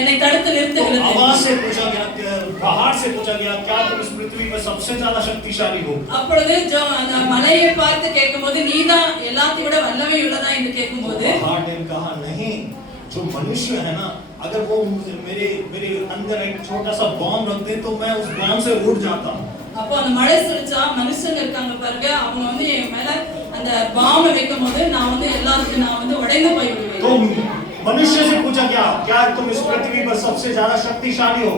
என்னை தடுத்து நிறுத்துகிறது. हवा से पूछा गया, पहाड़ से पूछा गया, क्या तुम इस पृथ्वी पर सबसे ज्यादा शक्तिशाली हो? அப்பொழுது அந்த மலையை பார்த்து கேட்கும்போது நீதான் எல்லாத்தையும் விட வல்லமை உள்ளதா என்று கேட்கும்போது पहाड़ ने कहा नहीं, जो मनुष्य है ना, अगर वो मेरे मेरे अंदर एक छोटा सा बॉम्ब रख दे तो मैं उस बॉम्ब से उड़ जाता हूँ. அப்போ அந்த மழை சொல்லிச்சா மனுஷங்க இருக்காங்க பாருங்க, அவங்க வந்து என் மேல அந்த பாம்பை வைக்கும்போது நான் வந்து எல்லாத்துக்கும் நான் வந்து உடைந்து போய் விடுவேன். तो मनुष्य से पूछा क्या तुम इस पृथ्वी पर सबसे ज्यादा शक्तिशाली हो?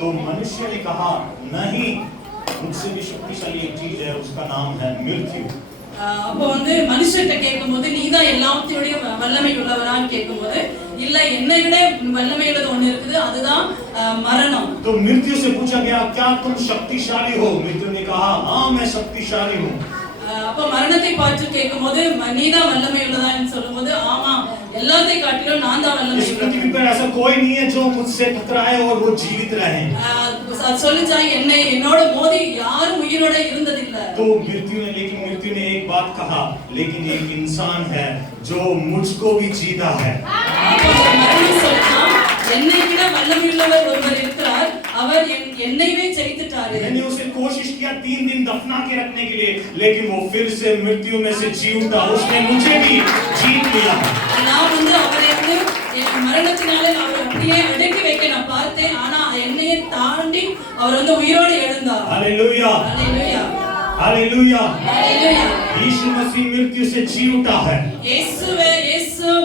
तो मनुष्य ने कहा नहीं, मुझसे भी शक्तिशाली एक चीज है, उसका नाम है मृत्यु. அப்போ வந்து மனுஷர்கிட்ட கேட்கும்போது நீதான் எல்லாத்தையோட வல்லமை உள்ளவரான்னு கேட்கும்போது இல்ல என்னை விட வல்லமை உள்ளது ஒண்ணு இருக்குது, அதுதான் மரணம். तो मृत्यु से पूछा गया क्या तुम शक्तिशाली हो? मृत्यु ने कहा हाँ मैं शक्तिशाली हूँ. அப்ப மரணத்தை பார்த்து கேட்கும்போது நீதான் வல்லமை உள்ளதான்னு சொல்லும்போது ஆமா எல்லாத்தையும் காட்டிலும் நான் தான் வல்லமை. इस पृथ्वी पर ऐसा कोई नहीं है जो मुझसे टकराए और वो जीवित रहे. சொல்லுச்சா என்னோட மோதி யாரும் உயிரோட இருந்ததில்லை. तो मृत्यु ने एक बात कहा, लेकिन एक इंसान है जो मुझको भी जीता है. என்னை விட வல்லமை உள்ளவர் ஒருவர் இருக்கிறார், அவர் என்னைவே ஜெயித்துட்டார். मैंने उसे कोशिश किया 3 दिन दफना के रखने के लिए, लेकिन वो फिर से मृत्यु में से जी उठा. उसने मुझे भी जीत लिया. நான் வந்து அவரை வந்து என் மரணத்தினால அவர் அப்படியே அடக்கி வைக்க நான் பார்த்தேன், ஆனா என்னையே தாண்டி அவர் வந்து உயிரோடு எழுந்தார். Hallelujah hallelujah hallelujah. हालेलुया. यीशु मसीह मृत्यु से जी उठा है. यीशु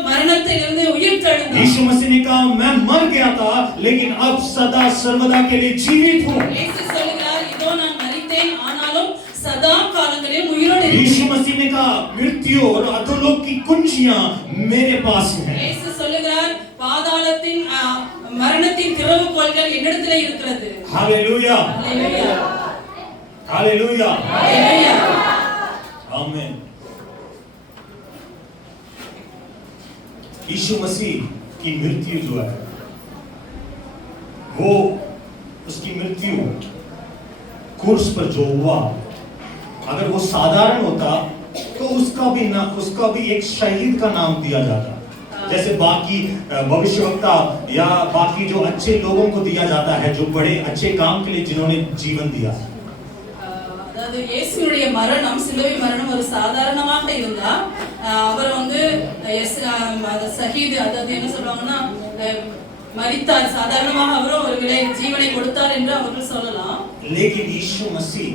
मरणத்திலிருந்து உயிர் தெழுந்தார். यीशु मसीह ने कहा मैं मर गया था, लेकिन अब सदा सर्वदा के लिए जीवित हूँ. यीशु சொல்கிறார் இதோ நான் மரித்தேன், ஆனாலும் सदा காலங்களில் உயிரோடு இருக்கிறேன். यीशु मसीह ने कहा मृत्यु और अधोलोक की कुंजियां मेरे पास हैं. यीशु சொல்கிறார் பாதாளத்தின் மரணத்தின் திறவுகோல்கள் என்னிடத்தில் இருக்கிறது. Hallelujah hallelujah hallelujah hallelujah. आमीन. यीशु मसीह की मृत्यु जो है वो उसकी मृत्यु क्रूस पर जो हुआ, अगर वो साधारण होता तो उसका भी एक शहीद का नाम दिया जाता, जैसे बाकी भविष्यवक्ता या बाकी जो अच्छे लोगों को दिया जाता है, जो बड़े अच्छे काम के लिए जिन्होंने जीवन दिया. அதாவது இயேசுவுடைய மரணம், சிலுவை மரணம் ஒரு சாதாரணமாக இருந்தா அவர் வந்து ஷஹீத், அதாவது என்ன சொல்றாங்கன்னா மரித்தார், சாதாரணமாக அவரும் ஒரு விலை ஜீவனை கொடுத்தார் என்று அவர்கள் சொல்லலாம். लेकिन यीशु मसीह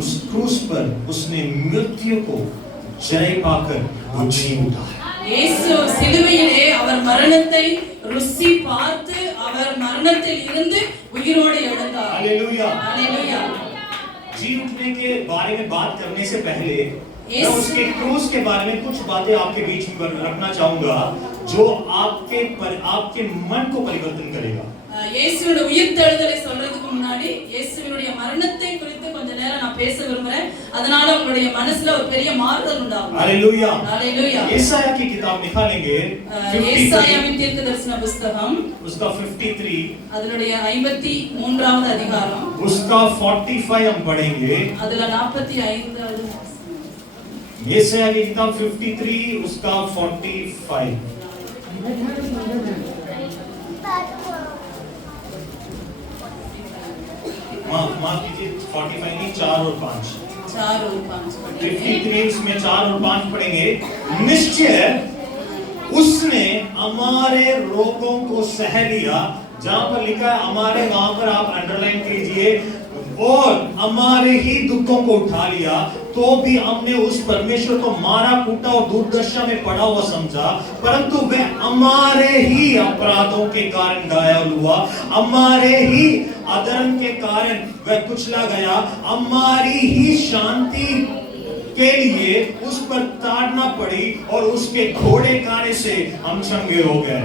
उस क्रूस पर उसने मृत्यु को जय पाकर वो जी उठा है. இயேசு சிலுவையிலே அவர் மரணத்தை ருசி பார்த்து அவர் மரணத்தில் இருந்து உயிரோடு எழுந்தார். Hallelujah hallelujah. जी उठने के बारे में बात करने से पहले मैं उसके क्रूस के बारे में कुछ बातें आपके बीच में रखना चाहूंगा, जो आपके मन को परिवर्तन करेगा. இயேசுவோட உயிர்த்தெழுதலை சொல்றதுக்கு முன்னாடி இயேசுவினுடைய மரணத்தை குறித்து கொஞ்ச நேரம் நான் பேச விரும்புறேன். அதனால உங்களுடைய மனசுல ஒரு பெரிய மாறுதல் உண்டாகும். Hallelujah hallelujah. यशायाह की किताब निकालेंगे, ஏசாயாவின் தீர்க்கதரிசன புத்தகம் उसका 53, அதனுடைய 53வது அதிகாரம், उसका 45 हम पढ़ेंगे. அதுல 45வது यशायाह की किताब 53 उसका 45. माफ कीजिए 45 नहीं 4 और 5. 4 और 5 53 इसमें 4 और 5 पढ़ेंगे. निश्चय उसने हमारे रोगों को सह लिया, जहां पर लिखा है हमारे, वहां पर आप अंडरलाइन कीजिए, और हमारे ही दुखों को उठा लिया. तो भी हमने उस परमेश्वर को मारा कूटा और दुर्दशा में पड़ा हुआ समझा, परंतु वह हमारे ही अपराधों के कारण घायल हुआ, हमारे ही अधर्म के कारण वह कुचला गया, हमारी ही शांति के लिए उस पर ताड़ना पड़ी और उसके घोड़े खाने से हम चंगे हो गए.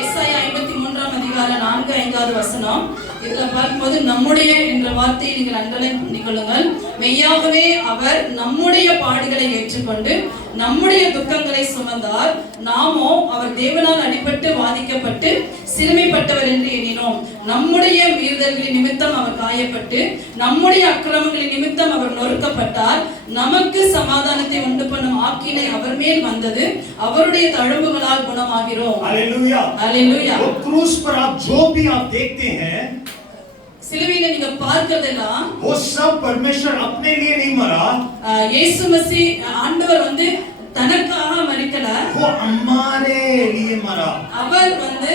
ஏசாயா 53ஆம் அதிகாரம் 4-5வது வசனம். இதுல பார்க்கும்போது நம்முடைய என்ற வார்த்தையை நீங்கள் அண்டர்லைன் பண்ணிக்கொள்ளுங்கள். மெய்யாகவே அவர் நம்முடைய பாடுகளை ஏற்றுக்கொண்டு நம்முடைய துக்கங்களை சுமந்தார், நாமோ அவர் தேவனால் அடிபட்டு வாதிக்கப்பட்டு சிறுமைப்பட்டவர் என்று எண்ணினோம். நம்முடைய மீறுதல்களின் நிமித்தம் அவர் காயப்பட்டு நம்முடைய அக்கிரமங்களின் நிமித்தம் அவர் நொறுக்கப்பட்டார், நமக்கு சமாதானத்தை உண்டு பண்ணும் ஆக்கினை அவர் மேல் வந்தது, அவருடைய தழும்புகளால் குணமாகிறோம். Hallelujah hallelujah. वो क्रूस पर आप जो भी आप देखते हैं சிலுவையில நீங்க பார்க்கிறதெல்லாம் वो सब परमेश्वर अपने लिए नहीं मरा, இயேசு மசீஹ் ஆண்டவர் வந்து தனக்காக மரிக்கல, वो हमारे लिए मरा. அவர் வந்து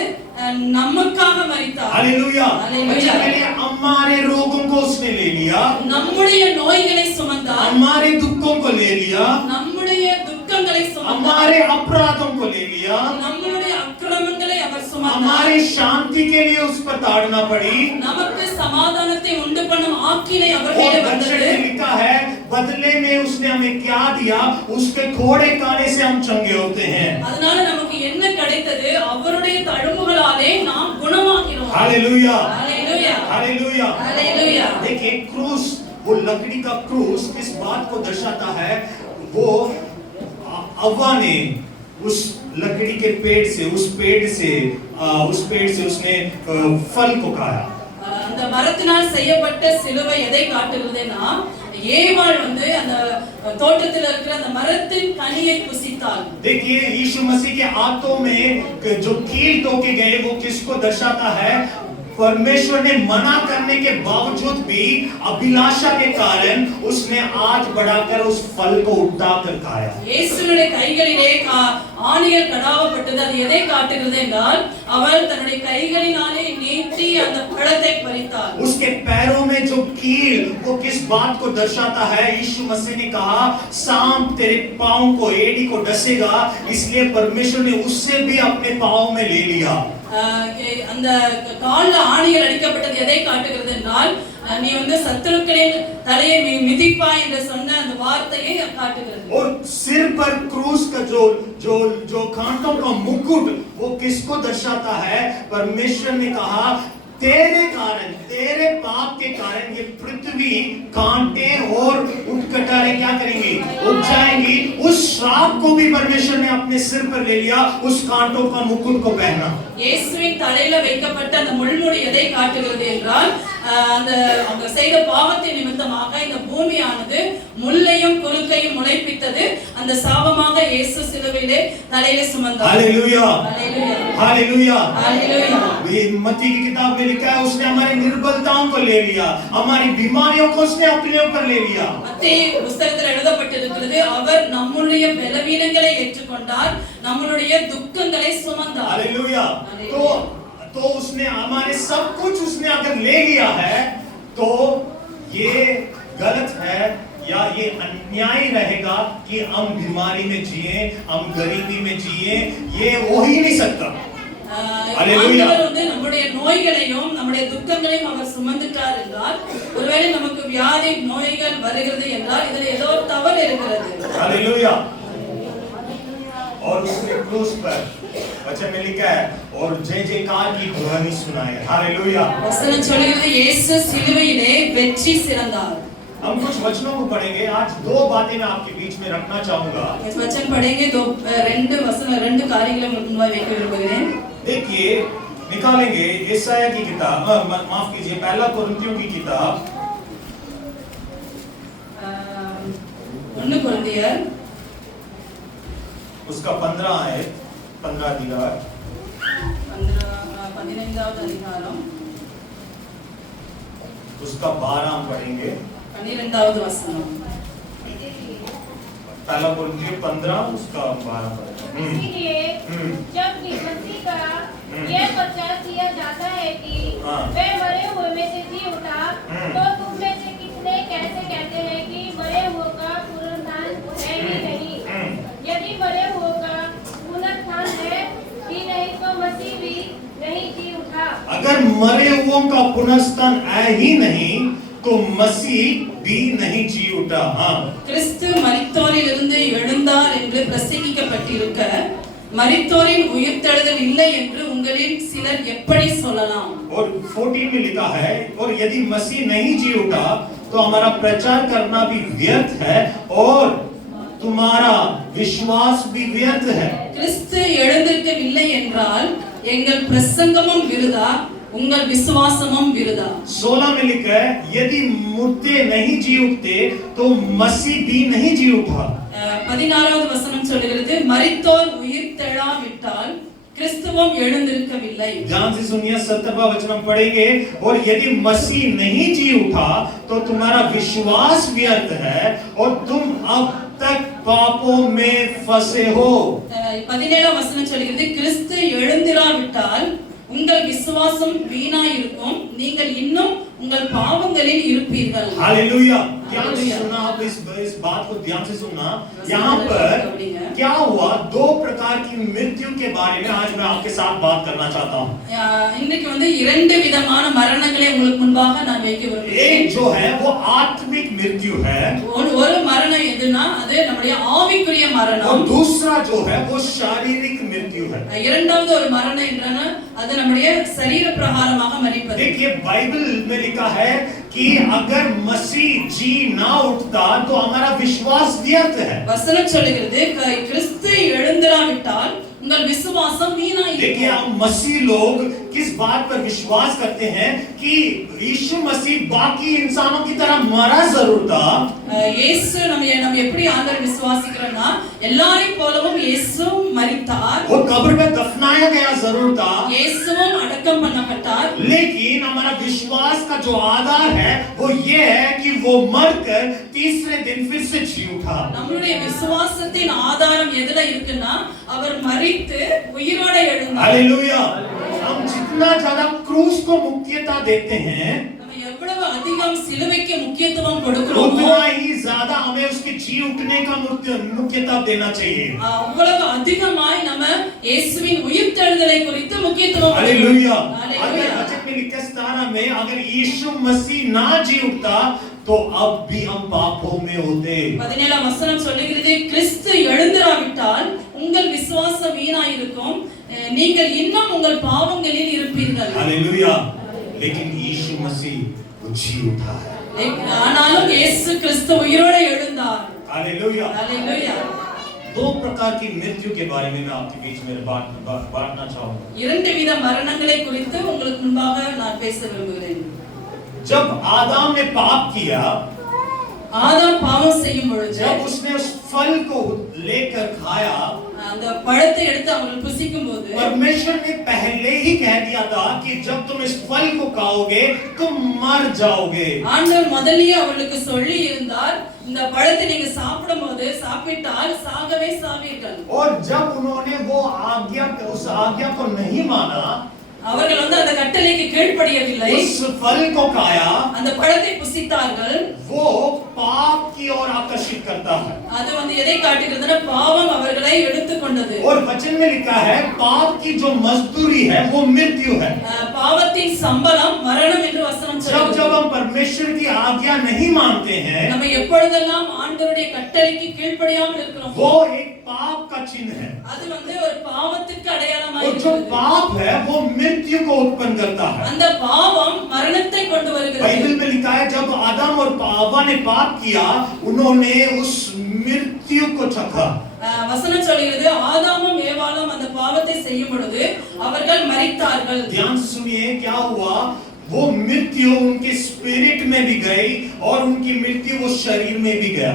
நமக்காக மரித்தார். हालेलुया. हालेलुया. हमारे रोगों को उसने ले लिया, நம்முடைய நோய்களை சுமந்தார், हमारे दुखों को ले लिया, நம்முடைய துக்கங்களை சுமந்தார், हमारे अपराधों को ले लिया, நம்மளுடைய அக்கிரமங்களை அவர் சுமந்தார், हमारी शांति के लिए उस पर ताड़ना पड़ी. நமக்கு சமாதானத்தை உண்டு பண்ணும் ஆக்கினை அவர் और மேலே वचन வந்தது. में लिखा है बदले में उसने हमें क्या दिया, उसके घोड़े काने से हम चंगे होते हैं. அதனால நமக்கு என்ன கிடைத்தது? அவருடைய தழும்புகளாலே நாம் குணமாகிறோம். हालेलुया. हालेलुया. हालेलुया. हालेलुया. देखिए क्रूस, वो लकड़ी का क्रूस किस बात को दर्शाता है? वो अव्वा ने उस लकड़ी के पेड़ से उसने फल को खाया. அந்த மரத்தினால் செய்யப்பட்ட சிலுவை எதை காட்டுகிறதுனா, ஏவாள் வந்து அந்த தோட்டத்தில் இருக்கிற அந்த மரத்தின் கனியை புசித்தாள். देखिए यीशु मसीह के हाथों में जो कील टोके गए वो किसको दर्शाता है? परमेश्वर ने मना करने के बावजूद भी अभिलाषा के कारण उसने हाथ बढ़ाकर उस फल को उठाकर खाया. இயேசுவினுடைய கைகளிலே ஆணிகள் கடாவப்பட்டது. அது எதை காட்டுகிறது என்றால், அவள் தன்னுடைய கைகளினாலே நீட்டி அந்த பழத்தை பறித்தாள். उसके पैरों में जो कील वो किस बात को दर्शाता है? यीशु मसीह ने कहा सांप तेरे पांव को, एड़ी को डसेगा, इसलिए परमेश्वर ने उससे भी अपने पांव में ले लिया. அந்த கால்ல ஆணிகள் அடிக்கப்பட்டது எதை காட்டுகிறது என்றால், நீ வந்து சத்துருக்களின் தலையை மிதிப்பாய் என்று சொன்ன அந்த வார்த்தையை காட்டுகிறது. और सिर पर क्रूस का जो कांटों का मुकुट वो किसको दर्शाता है? परमेश्वर ने कहा तेरे कारण, तेरे पाप के कारण ये पृथ्वी कांटे और उठकटारे क्या करेंगी? उग जाएंगी. उस श्राप को भी परमेश्वर ने अपने सिर पर ले लिया, उस कांटों का मुकुट को पहना. இயேசுவின் தலையில வைக்கப்பட்ட அந்த முள்முடி எதை காட்டுகிறது என்றால், அவங்க செய்த பாவத்தின் நிமித்தமாக இந்த பூமியானது முள்ளையும் குறுக்கையும் முளைப்பித்தது. அந்த சாபமாக இயேசு சிலுவையிலே தலையில சுமந்தார். हालेलुया. हालेलुया. हालेलुया. हालेलुया. मत्ती की किताब में लिखा है उसने हमारी निर्बलताओं को ले लिया, हमारी बीमारियों को उसने अपने ऊपर ले लिया. மத்தேயு புத்தகத்தில் எழுதப்பட்டிருக்கிறது, அவர் நம்முடைய பலவீனங்களை ஏற்றுக்கொண்டார், நம்மளுடைய துக்கங்களை சுமந்தார். हालेलुया. तो उसने हमारे सब कुछ उसने अगर ले लिया है तो ये गलत है या ये अन्याय रहेगा कि हम बीमारी में जिए, हम गरीबी में जिए. ये हो ही नहीं सकता. हालेलुया. ஆண்டவர் வந்து நம்முடைய நோய்களையும் நம்முடைய துக்கங்களையும் அவர் சுமந்துட்டார் என்றால், ஒருவேளை நமக்கு வியாதி நோய்கள் வருகிறது என்றால் இதில் ஏதோ ஒரு தவறு இருக்கிறது. हालेलुया. और उसने क्रूस पर वचन में लिखा है और जय जयकार की ध्वनि सुनाई. हालेलुया. வசனம் சொல்கிறது, இயேசு சிலுவையிலே வெற்றி சிறந்தார். हम कुछ वचनों को पढ़ेंगे. आज दो बातें मैं आपके बीच में रखना चाहूंगा. इस वचन पढ़ेंगे, ரெண்டு காரியங்களை முன்பாய் வைக்க விரும்புகிறேன். देखिए निकालेंगे यशायाह की किताब, माफ कीजिए, पहला कुरिन्थियों की किताब 1 கொரிந்தியர் उसका 15 है, 15 अधिकार 15வது அதிகாரம் उसका 12 हम पढ़ेंगे. 12வது வசனம். पहला कुरिन्थियों 15 उसका 12 पढ़ेंगे. इसलिए जब मसीह का यह प्रचार किया जाता है कि वे मरे हुए में से जी उठा, तो तुम में से कितने कैसे कहते हैं कि मरे हुए का पुनरुत्थान है ही नहीं? यदि मरे हुए का पुनरुत्थान है ही नहीं तो मसीह भी नहीं जी उठा. अगर मरे हुओं का पुनरुत्थान है ही नहीं तो मसीह भी नहीं जी उठा. हाँ, கிறிஸ்து மரித்தோரிலிருந்து எழுந்தார் என்று பிரசங்கிக்கப்பட்டிருக்க, மரித்தோரின் உயிர்த்தெழுதல் இல்லை என்று உங்களில் சிலர் எப்படி சொல்லலாம்? और 14 में लिखा है और यदि मसीह नहीं जी उठा तो हमारा प्रचार करना भी व्यर्थ है और तुम्हारा विश्वास भी व्यर्थ है. கிறிஸ்து எழுந்திருக்கவில்லை என்றால் எங்கள் பிரசங்கமும் விருதா, உங்கள் விசுவாசமும் விருதா. 16 में लिखा है यदि मुर्दे नहीं जी उठते तो मसीह भी नहीं जी उठा. 16வது வசனம் சொல்லுகிறது மரித்தோர் உயிர் தெழாவிட்டால் கிறிஸ்துவும் எழுந்திருக்கவில்லை. ध्यान से सुनिए 70वां वचन हम पढ़ेंगे. और यदि मसीह नहीं जी उठा तो तुम्हारा विश्वास व्यर्थ है और तुम अब तक पापों में फंसे हो. 17வது வசனம் சொல்லுகிறது கிறிஸ்து எழுந்திராவிட்டால் உங்கள் விசுவாசம் வீணாயிருக்கும் நீங்கள் இன்னும் உங்கள் பாவங்களில் இருப்பீர்கள். हालेलुया. ध्यान से सुनना, आप इस बात को ध्यान से सुनना. यहाँ पर क्या हुआ, दो प्रकार की मृत्यु के बारे में आज मैं आपके साथ बात करना चाहता हूँ. இன்னைக்கு வந்து இரண்டு விதமான மரணங்களை உங்களுக்கு முன்பாக நான் வைக்க விரும்புகிறேன். एक जो है वो आत्मिक मृत्यु है ஒரு மரணம் எதுனா அது நம்முடைய ஆவிக்குரிய और மரணம். दूसरा जो है वो शारीरिक मृत्यु है. இரண்டாவது ஒரு மரணம் என்றானா அது நம்முடைய சரீர பிரகாரமாக மரிப்பது. देखिए बाइबल में लिखा है कि अगर मसीह जी ना उठता तो हमारा विश्वास व्यर्थ है. வசனம் சொல்லுகிறது கிறிஸ்து எழுந்திராவிட்டால் उंगल विश्वासम वीणाई. देखिए हम मसीह लोग किस बात पर विश्वास करते हैं कि यीशु मसीह बाकी इंसानों की तरह मरा जरूर था. இயேசு நம்ம எப்படி ஆண்டவர் விசுவாசிக்கிறோம்னா எல்லாரையும் போலவும் இயேசு மரித்தார். वो कब्र में दफनाया गया जरूर था. இயேசுவும் அடக்கம் பண்ணப்பட்டார். लेकिन हमारा विश्वास का जो आधार है वो ये है कि वो मरकर तीसरे दिन फिर से जी उठा. நம்மளுடைய விசுவாசத்தின் ஆதாரம் எதுல இருக்குன்னா அவர் மரித்து உயிரோட எழுந்தார். हालेलुया. हम जितना ज्यादा क्रूस को मुख्यता देते हैं நம்ம எவ்வளவு அதிகம் சிலுவைக்கு முக்கியத்துவம் கொடுக்கிறோமோ उतना ही ज्यादा हमें उसके जी उठने का मुख्यता देना चाहिए. அவ்வளவு அதிகமாய் நம்ம இயேசுவின் உயிர்த்தெழுதலை குறித்து முக்கியத்துவம் हालेलुया. हालेलुया. अगर वचन में लिखा 17 में अगर यीशु मसीह ना जी उठता तो अब भी हम पापों में होते. 17ஆம் வசனம் சொல்லுகிறது கிறிஸ்து எழுந்திராவிட்டால் உங்கள் விசுவாசம் வீணாயிருக்கும் நீங்கள் இன்னும் உங்கள் பாவங்களில் இருப்பீர்கள். हालेलुया. लेकिन यीशु मसीह वो जी उठा है. ஆனாலும் இயேசு கிறிஸ்து உயிரோட எழுந்தார். हालेलुया. हालेलुया. दो प्रकार की मृत्यु के बारे में मैं आपके बीच में बांटना चाहूंगा. இரண்டு வித மரணங்களை குறித்து உங்களுக்கு முன்பாக நான் பேச விரும்புகிறேன். जब आदम ने पाप किया, ஆதாம் பாவம் செய்யும் பொழுது जब उसने उस फल को लेकर खाया, அந்த பழத்தை எடுத்து அவர்கள் புசிக்கும்போது परमेश्वर ने पहले ही कह दिया था कि जब तुम इस फल को खाओगे तुम मर जाओगे. ஆண்டவர் முதல்லயே அவர்களுக்கு சொல்லி இருந்தார் இந்த பழத்தை நீங்க சாப்பிட்டால் சாகவே சாவீர்கள். और जब उन्होंने वो उस आज्ञा को नहीं माना, அவர்கள் வந்து அந்த கட்டளைக்கு கீழ்ப்படியவில்லை, उस फल को खाया, அந்த பழத்தை புசித்தார்கள். वो पाप की ओर आकर्षित करता है. அது வந்து எதை காட்டுகிறதுனா பாவம் அவர்களை எடுத்துக்கொண்டது. और वचन में लिखा है पाप की जो मजदूरी है वो मृत्यु है. பாவத்தின் சம்பளம் மரணம் என்று வசனம் சொல்லுகிறது. जब हम परमेश्वर की आज्ञा नहीं मानते हैं, நம்ம எப்பொழுதெல்லாம் ஆண்டவருடைய கட்டளைக்கு கீழ்ப்படியாமல் இருக்கிறோம், वो एक पाप का चिन्ह है. அது வந்து ஒரு பாவத்துக்கு அடையாளமாக और जो இருக்கிறது. पाप है वो मृत्यु को उत्पन्न करता है. அந்த பாவம் மரணத்தை கொண்டு வருகிறது. बाइबल में लिखा है जब आदम और हव्वा ने पाप किया उन्होंने उस मृत्यु को चखा. வசனம் சொல்கிறது ஆதாமும் ஏவாளும் அந்த பாவத்தை செய்யும் பொழுது அவர்கள் மரித்தார்கள். ध्यान से सुनिए क्या हुआ, वो मृत्यु उनके स्पिरिट में भी गई और उनकी मृत्यु वो शरीर में भी गया.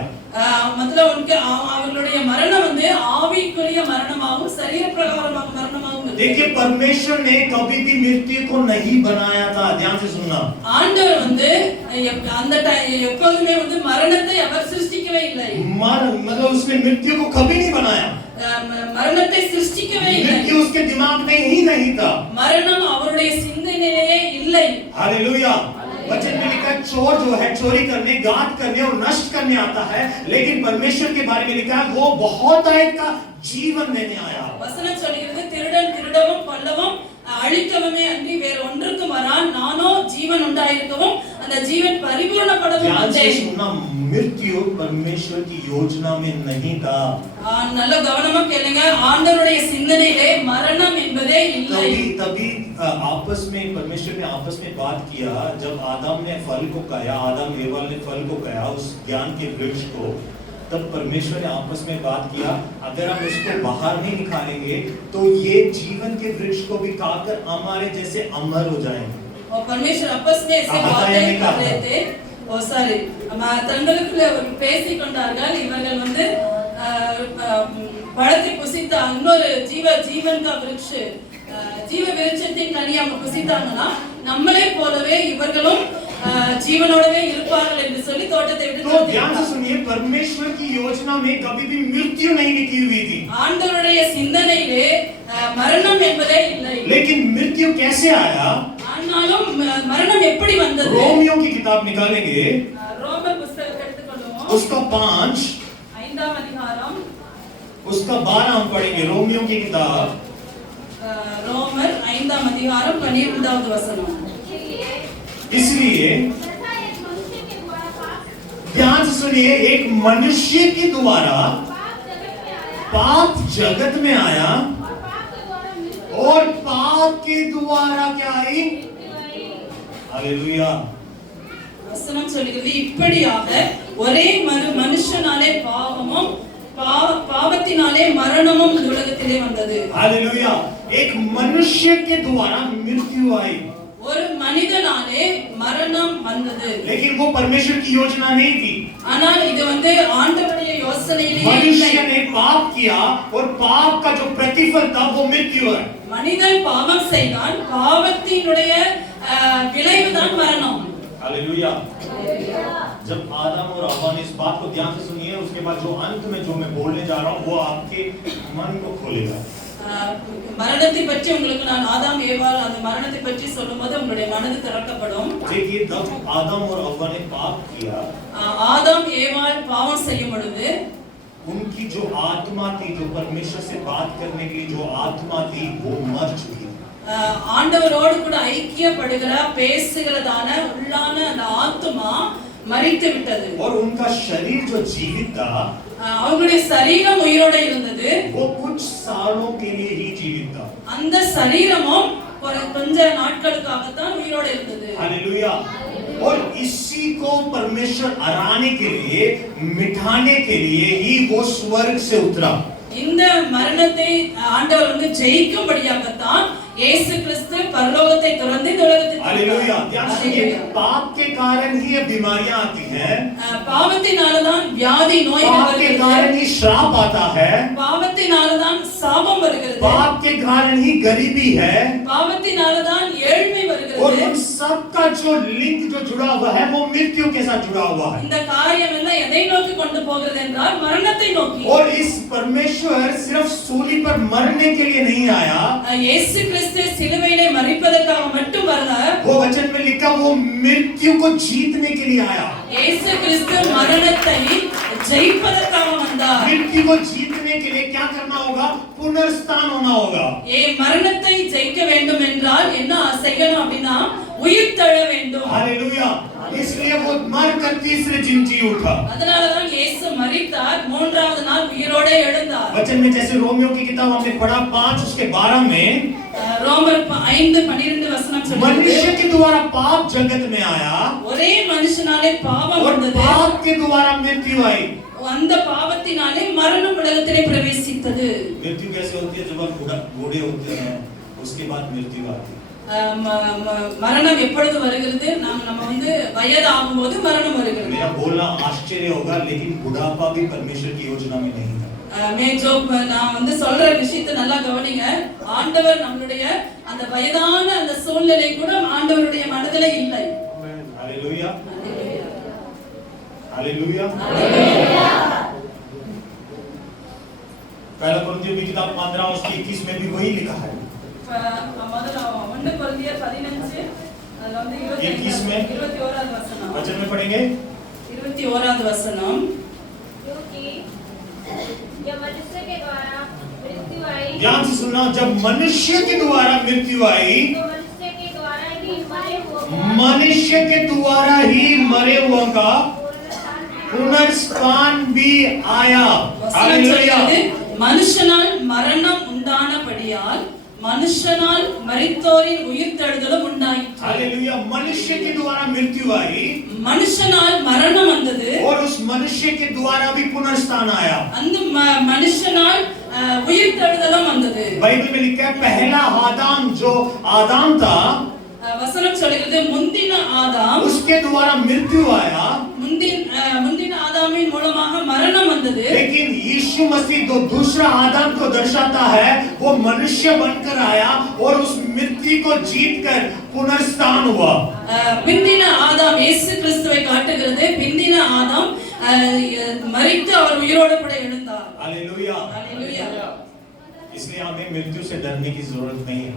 मतलब उनके அவர்களுடைய மரணம் வந்து ஆவிக்குரிய மரணமாகவும் சரீர பிரகாரமான மரணமாகவும் இருக்கு. देखिए परमेश्वर ने कभी भी मृत्यु को नहीं बनाया था. ध्यान से सुनना. ஆண்டவர் வந்து அந்த எப்போதுமே வந்து மரணத்தை அவர் சிருஷ்டிக்கவே இல்லை. मतलब उसने मृत्यु को कभी नहीं बनाया. மரணத்தை சிருஷ்டிக்கவே இல்லை. मृत्यु उसके दिमाग में ही नहीं था. மரணம் அவருடைய சிந்தனையிலேயே இல்லை. हालेलुया. वचन में लिखा चोर जो है चोरी करने, घात करने और नष्ट करने आता है, लेकिन परमेश्वर के बारे में लिखा है वो बहुतायत का जीवन देने आया. வசனம் சொல்கிறது திருடன் திருடவும் கொல்லவும் அழிக்கவுமே அன்றி வேறு ஒன்றுக்கும் வரான், நானோ ஜீவன் உண்டாயிருக்கவும் அந்த ஜீவன் பரிபூர்ணப்படவும் வந்தேன். मृत्यु परमेश्वर की योजना में नहीं था. நல்ல கவனமா கேளுங்க, ஆண்டவருடைய சிந்தனையிலே மரணம் என்பதே இல்லை. तभी आपस में परमेश्वर ने आपस में बात किया जब आदम ने फल को खाया, आदम एवा ने फल को खाया उस ज्ञान के वृक्ष को, तब परमेश्वर ने आपस में बात किया, अगर हम इसको बाहर नहीं निकालेंगे तो ये जीवन के वृक्ष को भी खाकर हमारे जैसे अमर हो जाएंगे। और परमेश्वर आपस में ऐसे बातें कर रहे थे और सारे தங்களுக்குள்ள பேசிக் கொண்டார்கள். இவர்கள் வந்து பழத்தை புசித்த இன்னொரு ஜீவன் का वृक्ष जीव விருட்சத்தின் கனி அவங்க புசித்தாங்கன்னா நம்மளே போலவே இவர்களும் जीवनोड़वे இருப்பார்கள் என்று சொல்லி தோட்டத்தை விட்டு तो ध्यान से सुनिए, परमेश्वर की योजना में कभी भी मृत्यु नहीं लिखी हुई थी. ஆண்டவருடைய சிந்தனையிலே மரணம் என்பதே இல்லை. लेकिन मृत्यु कैसे आया? ஆனாலும் மரணம் எப்படி வந்தது? रोमियो की किताब निकालेंगे, ரோமர் புத்தகத்தை எடுத்துக்கொள்வோம். उसका 5 ஐந்தாம் அதிகாரம் उसका 12 हम पढ़ेंगे. रोमियो की किताब ரோமர் ஐந்தாம் அதிகாரம் 12வது வசனம். इसलिए ध्यान से सुनिए, एक मनुष्य के द्वारा पाप जगत में आया और पाप के द्वारा क्या आई? हालेलुया. வசனம் சொல்கிறது, இப்படியாக ஒரே மனுஷனாலே பாவமும் பாவத்தினாலே மரணமும் உலகத்திலே வந்தது. हालेलुया. एक मनुष्य के द्वारा मृत्यु आई. ஒரு மனிதனாலே மரணம் வந்தது. लेकिन वो परमेश्वर की योजना नहीं थी. ஆனால் இது வந்து ஆண்டவருடைய யோசனையிலே இல்லை. मनुष्य ने पाप किया और पाप का जो प्रतिफल था वो मृत्यु है. மனிதன் பாவம் செய்தான், பாவத்தினுடைய விளைவுதான் மரணம். हालेलुया. जब आदम और हव्वा ने इस बात को ध्यान से सुनिए, उसके बाद जो अंत में जो मैं बोलने जा रहा हूँ वो आपके मन को खोलेगा. மரணத்தை பற்றி உங்களுக்கு நான் ஆதாம் ஏவாள் அந்த மரணத்தை பற்றி சொல்லும்போது உங்களுடைய மனது திறக்கப்படும். देखिए, जब आदम और हव्वा ने पाप किया, ஆதாம் ஏவாள் பாவம் செய்யும் பொழுது उनकी जो आत्मा थी, जो परमेश्वर से बात करने की जो आत्मा थी, वो मर चुकी थी. ஆண்டவரோடு கூட ஐக்கியப்படுகிற பேசுகிறதான உள்ளான அந்த ஆத்மா மரித்து விட்டது. और उनका शरीर जो जीवित था, அவங்களுடைய சரீரம் உயிரோட இருந்தது. वो कुछ सालों के लिए ही जीवित था. அந்த சரீரமும் கொஞ்ச நாட்களுக்காகத்தான் உயிரோட இருந்தது. हालेलुया. और इसी को परमेश्वर हराने के लिए, मिटाने के लिए ही वो स्वर्ग से उतरा. இந்த மரணத்தை ஆண்டவர் வந்து ஜெயிக்கும்படியாகத்தான் இயேசு கிறிஸ்து பரலோகத்தை துறந்து இந்த உலகத்துக்கு வந்தார். हालेलुया. ध्यान से, पाप के कारण ही ये बीमारियां आती हैं. பாவத்தினாலதான் வியாதி நோய்கள் पाप के வருகிறது. कारण ही श्राप आता है. பாவத்தினாலதான் சாபம் வருகிறது. पाप के कारण ही गरीबी है. பாவத்தினாலதான் ஏழ்மை और வருகிறது. उन सब का जो लिंक जो जुड़ा हुआ है वो मृत्यु के साथ जुड़ा हुआ है. இந்த காரியம் எல்லாம் எதை நோக்கி கொண்டு போகிறது என்றால் மரணத்தை நோக்கி. और इस परमेश्वर सिर्फ सूली पर मरने के लिए नहीं आया. இயேசு கிறிஸ்து சிலுவையிலே மரிப்பதற்காக மட்டும் வரல. वो वचन में लिखा, वो मृत्यु को जीतने के लिए आया. இயேசு கிறிஸ்து மரணத்தை ஜெயிப்பதற்காக வந்தார். मृत्यु को जीतने के लिए क्या करना होगा? पुनर्स्थान होना होगा. மரணத்தை ஜெயிக்க வேண்டும் என்றால் என்ன செய்யணும் அப்படின்னா உயிர் தழ வேண்டும். हालेलुया. इसलिए वो मरकर तीसरे दिन जी उठा. அதனாலதான் இயேசு மரித்தார், மூன்றாவது நாள் உயிரோட எழுந்தார். वचन में जैसे रोमियो की किताब हमने पढ़ा 5 उसके 12 में, ரோமர் 5:12 வசனம் சொல்லுது, मनुष्य के द्वारा पाप जगत में आया ஒரே மனுஷனாலே பாவம் और வந்தது, पाप के द्वारा मृत्यु आई. அந்த பாவத்தினாலே மரணம் உலகத்திலே பிரவேசித்தது. मृत्यु कैसे होती है? जब हम बूढ़े होते हैं उसके बाद मृत्यु आती है. மரணம் எப்பொழுது வருகிறது? நம்ம வந்து வயதாகும்போது மரணம் வருகிறது. मेरा बोलना आश्चर्य होगा, लेकिन बुढ़ापा भी परमेश्वर की योजना में नहीं था. நான் வந்து சொல்ற விஷயத்தை நல்லா கவனிங்க. ஆண்டவர் நம்மளுடைய அந்த வயதான அந்த சூழ்நிலை கூட ஆண்டவருடைய மனதில இல்லை. हालेलुया. हालेलुया. पहला कुरिन्थियों की किताब 15 उसकी 21 में भी वही लिखा है. முதல்ல 1 கொரிந்தியர் 15 அதுல வந்து 21வது வசனம். वचन में पढ़ेंगे 21வது வசனம். क्योंकि जब मनुष्य के द्वारा मृत्यु आई, ध्यान से सुनना, जब मनुष्य के द्वारा मृत्यु आई तो मनुष्य के द्वारा ही मरे हुओं का मनुष्य के द्वारा ही मरे हुआ का पुनर्स्थान भी आया. हालेलुया. மனுஷனால் மரணம் உண்டானபடியால் மனுஷனால் மரித்தோரின் உயிர்த்தெழுதலும் உண்டாயிற்று. हालेलुया. मनुष्य के द्वारा मृत्यु आई, மனுஷனால் மரணம் வந்தது और उस मनुष्य के द्वारा भी पुनरुत्थान आया। அந்த மனுஷனால் உயிர்த்தெழுதலும் வந்தது। बाइबल में लिखा है पहला आदम जो आदम था வசனம் சொல்கிறது முந்தின ஆதாம் उसके द्वारा मृत्यु आया, முந்தின ஆதாமின் மூலமாக மரணம் வந்தது। लेकिन यीशु मसीह जो दूसरा आदम को दर्शाता है वो मनुष्य बनकर आया और उस मृत्यु को जीतकर पुनरुत्थान हुआ। பிந்தின ஆதாம் இயேசு கிறிஸ்துவை காட்டுகிறது। பிந்தின ஆதாம் மரித்து அவர் உயிரோடு கூட எழுந்தார்। हालेलुया। हालेलुया। इसलिए हमें मृत्यु से डरने की जरूरत नहीं है।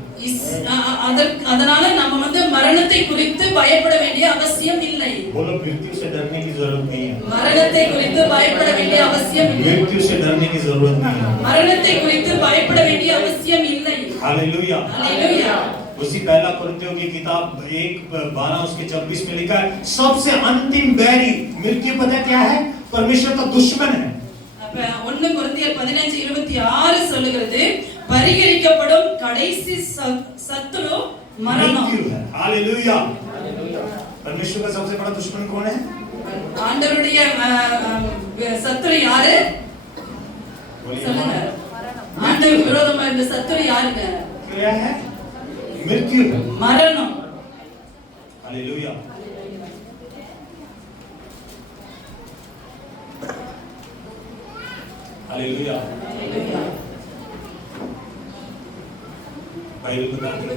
அதனால நம்ம மரணத்தை குறித்து பயப்பட வேண்டிய அவசியம் இல்லை। बोलो मृत्यु से डरने की जरूरत नहीं है। மரணத்தை குறித்து பயப்பட வேண்டிய அவசியம் இல்லை। मृत्यु से डरने की जरूरत नहीं है। மரணத்தை குறித்து பயப்பட வேண்டிய அவசியம் இல்லை। हालेलुया। हालेलुया। उसी पहला कुरिन्थियों की किताब 1:12 उसके 26 में लिखा है सबसे अंतिम बैरी मृत्यु पता क्या है? परमेश्वर का दुश्मन है। 1 கொரிந்தியர் 15:26 சொல்லுகிறது பரிகரிக்கப்படும் கடைசி சத்துரு மரணம் है। हालेलुया। परमेश्वर का सबसे बड़ा दुश्मन कौन है? ஆண்டவருடைய சத்துரு யாரு? சொல்லுங்க। ஆண்டவருக்கு விரோதமா இருந்த சத்துரு யாருங்க? क्या है? मृत्यु है, மரணம்। हालेलुया। हालेलुया। बाइबल बताती है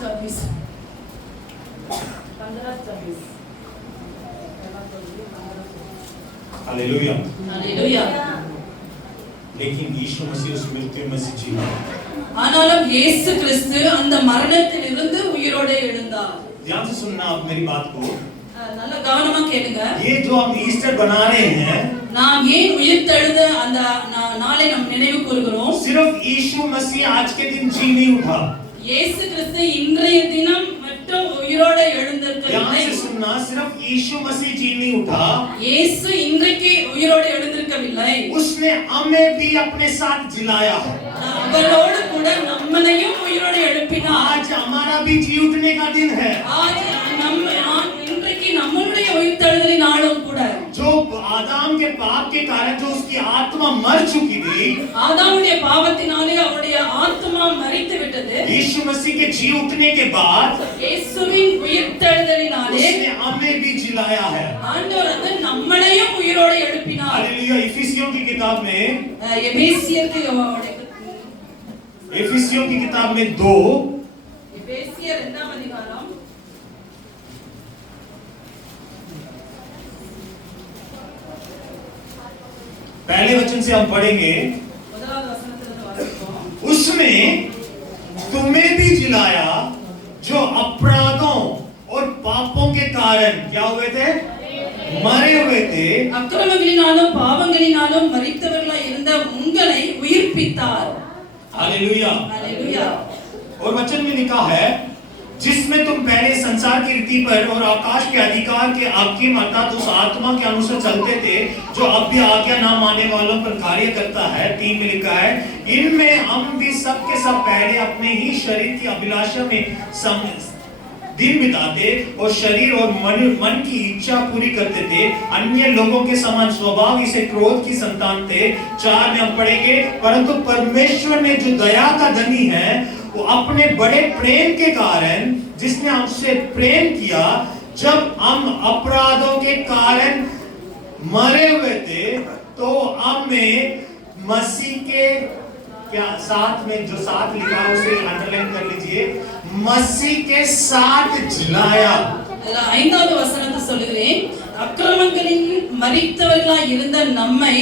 24 हालेलुया। हालेलुया। लेकिन यीशु मसीह उस मृत्यु में से जीवा। ஆனாலும் இயேசு கிறிஸ்து அந்த மரணத்திலிருந்து உயிரோட எழுந்தார்। ध्यान से सुनना आप मेरी बात को। நல்ல கவனமா கேளுங்க। ये जो हम ईस्टर बना रहे हैं நாம் ஏன் உயிர்த்தெழுத அந்த நாளை நாம் நினைவு கூறுகிறோம்? सिर्फ यीशु मसीह आज के दिन जी नहीं उठा। இயேசு கிறிஸ்து இன்றைய தினம் மட்டும் உயிரோட எழுந்திருக்கவில்லை। ध्यान से सुनना, सिर्फ यीशु मसीह जी नहीं उठा, இயேசு இன்றைக்கு உயிரோட எழுந்திருக்கவில்லை। उसने हमें भी अपने साथ जिलाया है। அவரோடு கூட நம்மளையும் உயிரோட எழுப்பினார்। आज हमारा भी जी उठने का दिन है। இன்றைக்கு நம்மளுடைய உயிர்த்தெழுதலின் நாளும் கூட। जो आदम के पाप के कारण जो उसकी आत्मा मर चुकी थी, ஆதாமுடைய பாவத்தினாலே அவருடைய ஆத்மா மரித்து விட்டது। यीशु मसीह के जी उठने के बाद இயேசுவின் உயிர்த்தெழுதலினாலே उसने हमें भी जिलाया है। ஆண்டவர் நம்மளையும் உயிரோட எழுப்பினார்। हालेलुया। इफिसियों की किताब में एफिसियों की किताब में 2 எபேசியர் 2 அதிகாரம் पहले वचन से हम पढ़ेंगे। முதலாவது வசனத்திலிருந்து வாசிப்போம்। उसने तुम्हें भी जिलाया जो अपराधों और पापों के कारण क्या हुए थे? मरे हुए थे। அக்கிரமங்களினாலும் பாவங்களினாலும் மரித்தவர்களாய் இருந்த உங்களை உயிர்ப்பித்தார்। हालेलुया। हालेलुया। और वचन में लिखा है जिसमें तुम पहले संसार की रीति पर और आकाश के अधिकार के हाकिम अर्थात उस आत्मा के अनुसार चलते थे जो अब भी आज्ञा ना मानने वालों पर कार्य करता है। 3 में लिखा है इनमें हम भी सब के सब पहले अपने ही शरीर की अभिलाषा में दिन बिताते और शरीर और मन की इच्छा पूरी करते थे। अन्य लोगों के समान स्वभाव इसे क्रोध की संतान थे। 4 में हम पढ़ेंगे परंतु परमेश्वर ने जो दया का धनी है वो अपने बड़े प्रेम के कारण जिसने हमसे प्रेम किया जब हम अपराधों के कारण मरे हुए थे तो हमें मसीह के क्या साथ में जो साथ लिखा है उसे अंडरलाइन कर लीजिए मसीह के साथ जिलाया। 5வது வசனத்தை சொல்லுகிறேன் அக்கிரமங்களில் மரித்தவர்களாய் இருந்த நம்மை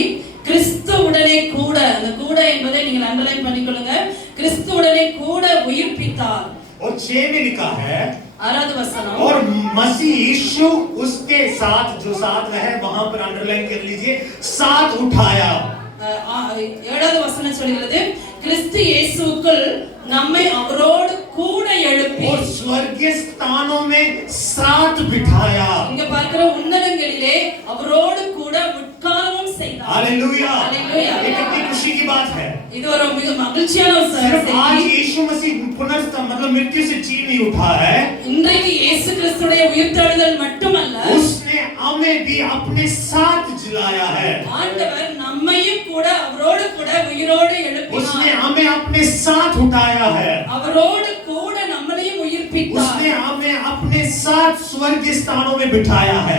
கிறிஸ்துவுடனே கூட அந்த கூட என்பதை நீங்கள் அண்டர்லைன் பண்ணிக்கொள்ளுங்க கிறிஸ்துவுடனே கூட உயிர்ப்பித்தார்। और 6 में लिखा है 6வது வசனம் और मसीह यीशु उसके साथ जो साथ है वहां पर अंडरलाइन कर लीजिए साथ उठाया। 7வது வசனம் சொல்கிறது கிறிஸ்து இயேசுவுக்குள் நம்மை அவரோடு கூட எழுப்பி और स्वर्गीय स्थानों में साथ बिठाया। இங்க பார்க்கிற உன்னதங்களிலே அவரோடு கூட உட்காரவும் செய்தார்। हालेलुया। हालेलुया। ये कितनी खुशी की बात है। இது ஒரு மிக மகிழ்ச்சியான ஒரு सिर्फ आज செய்தி. यीशु मसीह पुनरुत्थान मतलब मृत्यु से जी नहीं उठा है, இன்றைக்கு இயேசு கிறிஸ்துடைய உயிர்த்தெழுதல் மட்டுமல்ல, उसने हमें भी अपने साथ जिलाया है। ஆண்டவர் நம்மையும் கூட அவரோடு கூட உயிரோடு उसने எழுப்பினார். हमें अपने साथ उठाया है। அவரோடு கூட நம்மளையும் உயிர்ப்பித்தார். उसने हमें अपने साथ स्वर्गीय स्थानों में बिठाया है।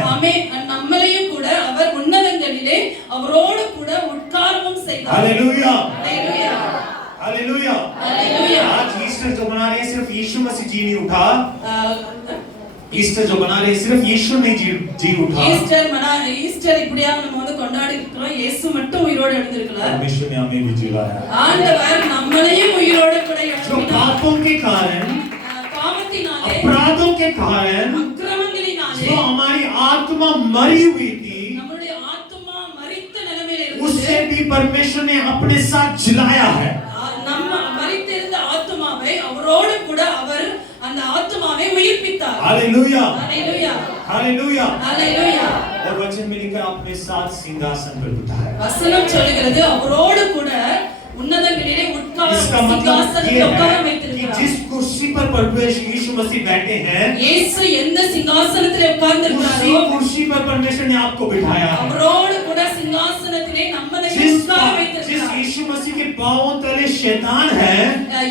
நம்மளையும் கூட அவர் உன்னதங்களிலே அவரோடு கூட உட்காரவும் செய்தார். हालेलुया, ஹalleluya, हालेलुया। ஹalleluya. आज ईस्टर जो मना रहे हैं सिर्फ यीशु मसीह जी नहीं उठा। ஆஹ், ईस्टर जो मना रहे हैं सिर्फ यीशु नहीं जी उठा। ஈஸ்டர் இப்படியா நம்ம வந்து கொண்டாடி இருக்கிறோம். இயேசு மட்டும் உயிரோடு எழுந்திருக்கல, परमेश्वर ने हमें भी जिलाया। ஆண்டவர் நம்மளையும் உயிரோடு கூட जो எழுப்பினார். पापों के कारण, பாவத்தினாலே, अपराधों के कारण அக்கிரமங்களினாலே जो हमारी आत्मा मरी हुई थी, நம்முடைய ஆத்துமா மரித்த நிலைமையில் उससे இருந்தது. भी परमेश्वर ने अपने साथ जिलाया है। நம்ம மரித்திருந்த ஆத்துமாவை அவரோடு கூட அவர் அந்த ஆத்துமாவை உயிர்ப்பித்தார். हालेलुया, ஹalleluya, हालेलुया। ஹalleluya. और वचन में लिखा अपने साथ सिंहासन पर बिठाया। வசனம் சொல்கிறது அவரோடு கூட உன்னதங்களிலே इसका मतलब சிங்காசனத்தில் ये உட்கார है कि வைத்திருக்கிறார். जिस कुर्सी पर प्रभु यीशु मसीह बैठे हैं, இயேசு எந்த சிங்காசனத்திலே उसी உட்கார்ந்திருக்கிறாரோ कुर्सी पर परमेश्वर ने आपको बिठाया है। அவரோடு கூட சிங்காசனத்திலே நம்மை जिस உட்கார வைத்திருக்கிறார். यीशु मसीह के पांवों तले शैतान है,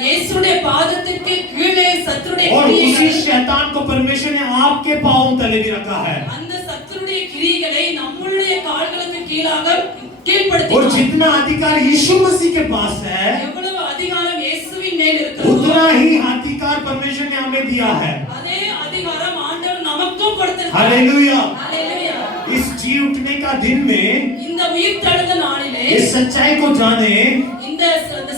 இயேசுடைய பாதத்திற்கு கீழே சத்துருடைய और उसी கிரியைகள், शैतान को परमेश्वर ने आपके पांवों तले भी रखा है। அந்த சத்துருடைய கிரியைகளை நம்மளுடைய கால்களுக்கு கீழாக और கீழ்ப்படுத்தினார். जितना अधिकार यीशु मसीह के पास है, எவ்வளவு அதிகாரம் இயேசுவின் மேல் இருக்கிறதோ उतना ही अधिकार परमेश्वर ने हमें दिया है। அதே அதிகாரம் ஆண்டவர் நமக்கும் கொடுத்திருக்கிறார். हालेलुया। ஹalleluya. इस जी उठने का दिन में இந்த உயிர்த்தெழுந்த நாளிலே इस सच्चाई को जाने இந்த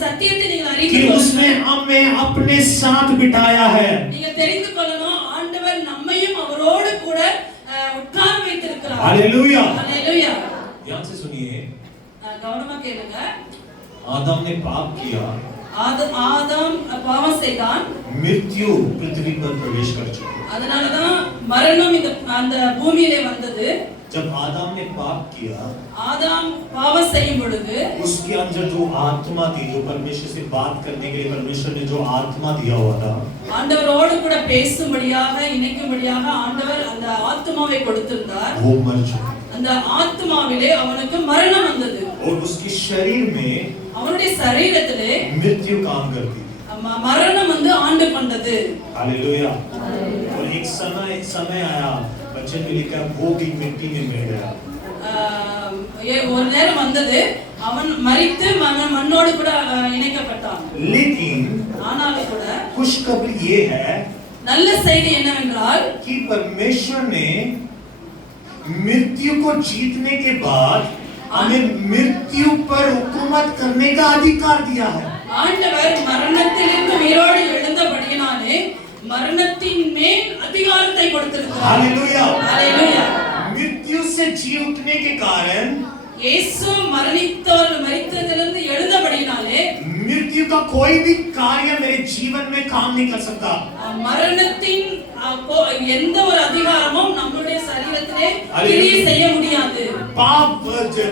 சத்தியத்தை நீங்கள் कि அறிந்து उसने கொள்ளுங்கள். हमें अपने साथ बिठाया है। நீங்க தெரிந்து கொள்ளணும், ஆண்டவர் நம்மையும் அவரோடு கூட உட்கார வைத்திருக்கிறார். हालेलुया। ஹalleluya. ध्यान से सुनिए, கவனமா கேளுங்க. आदम ने पाप किया, ஆதாம் பாவம் செய்தான். मृत्यु पृथ्वी पर प्रवेश कर चुकी। அதனாலதான் மரணம் அந்த பூமியிலே வந்தது. जब आदम ने पाप किया, ஆதாம் பாவம் செய்யும் பொழுது उसके अंदर जो आत्मा थी, जो परमेश्वर से बात करने के लिए परमेश्वर ने जो आत्मा दिया हुआ था, ஆண்டவரோடு கூட பேசும்படியாக இணைக்கும்படியாக ஆண்டவர் அந்த ஆத்மாவை கொடுத்திருந்தார். वो मर चुका। அந்த ஆத்மாவிலே அவனுக்கு மரணம் வந்தது. और उसके शरीर में அவனுடைய சரீரத்திலே मृत्यु काम करती थी। மரணம் வந்து ஆண்டு கொண்டது. हालेलुया। और एक समय आया, बच्चे में लिखा वो भी मिट्टी में मिल गया। ஒரு நேரம் வந்தது, அவன் மரித்து மண்ணோடு கூட இணைக்கப்பட்டான். लेकिन ஆனாலும் கூட खुशखबरी ये है நல்ல செய்தி என்னவென்றால் कि परमेश्वर ने मृत्यु को जीतने के बाद हमें मृत्यु पर हुकूमत करने का अधिकार दिया है। ஆண்டவர் மரணத்திலிருந்து உயிரோடு எழுந்தபடியினாலே மரணத்தின் மேல் அதிகாரத்தை கொடுத்திருக்கிறார். हालेलुया। ஹalleluya. मृत्यु से जी उठने के कारण இயேசு மரித்ததிலிருந்து எழுந்தபடியினாலே मृत्यु का कोई भी कार्य मेरे जीवन में काम नहीं कर सकता। மரணத்தின் எந்த ஒரு அதிகாரமும் நம்முடைய சரீரத்திலே கிரியை செய்ய முடியாது.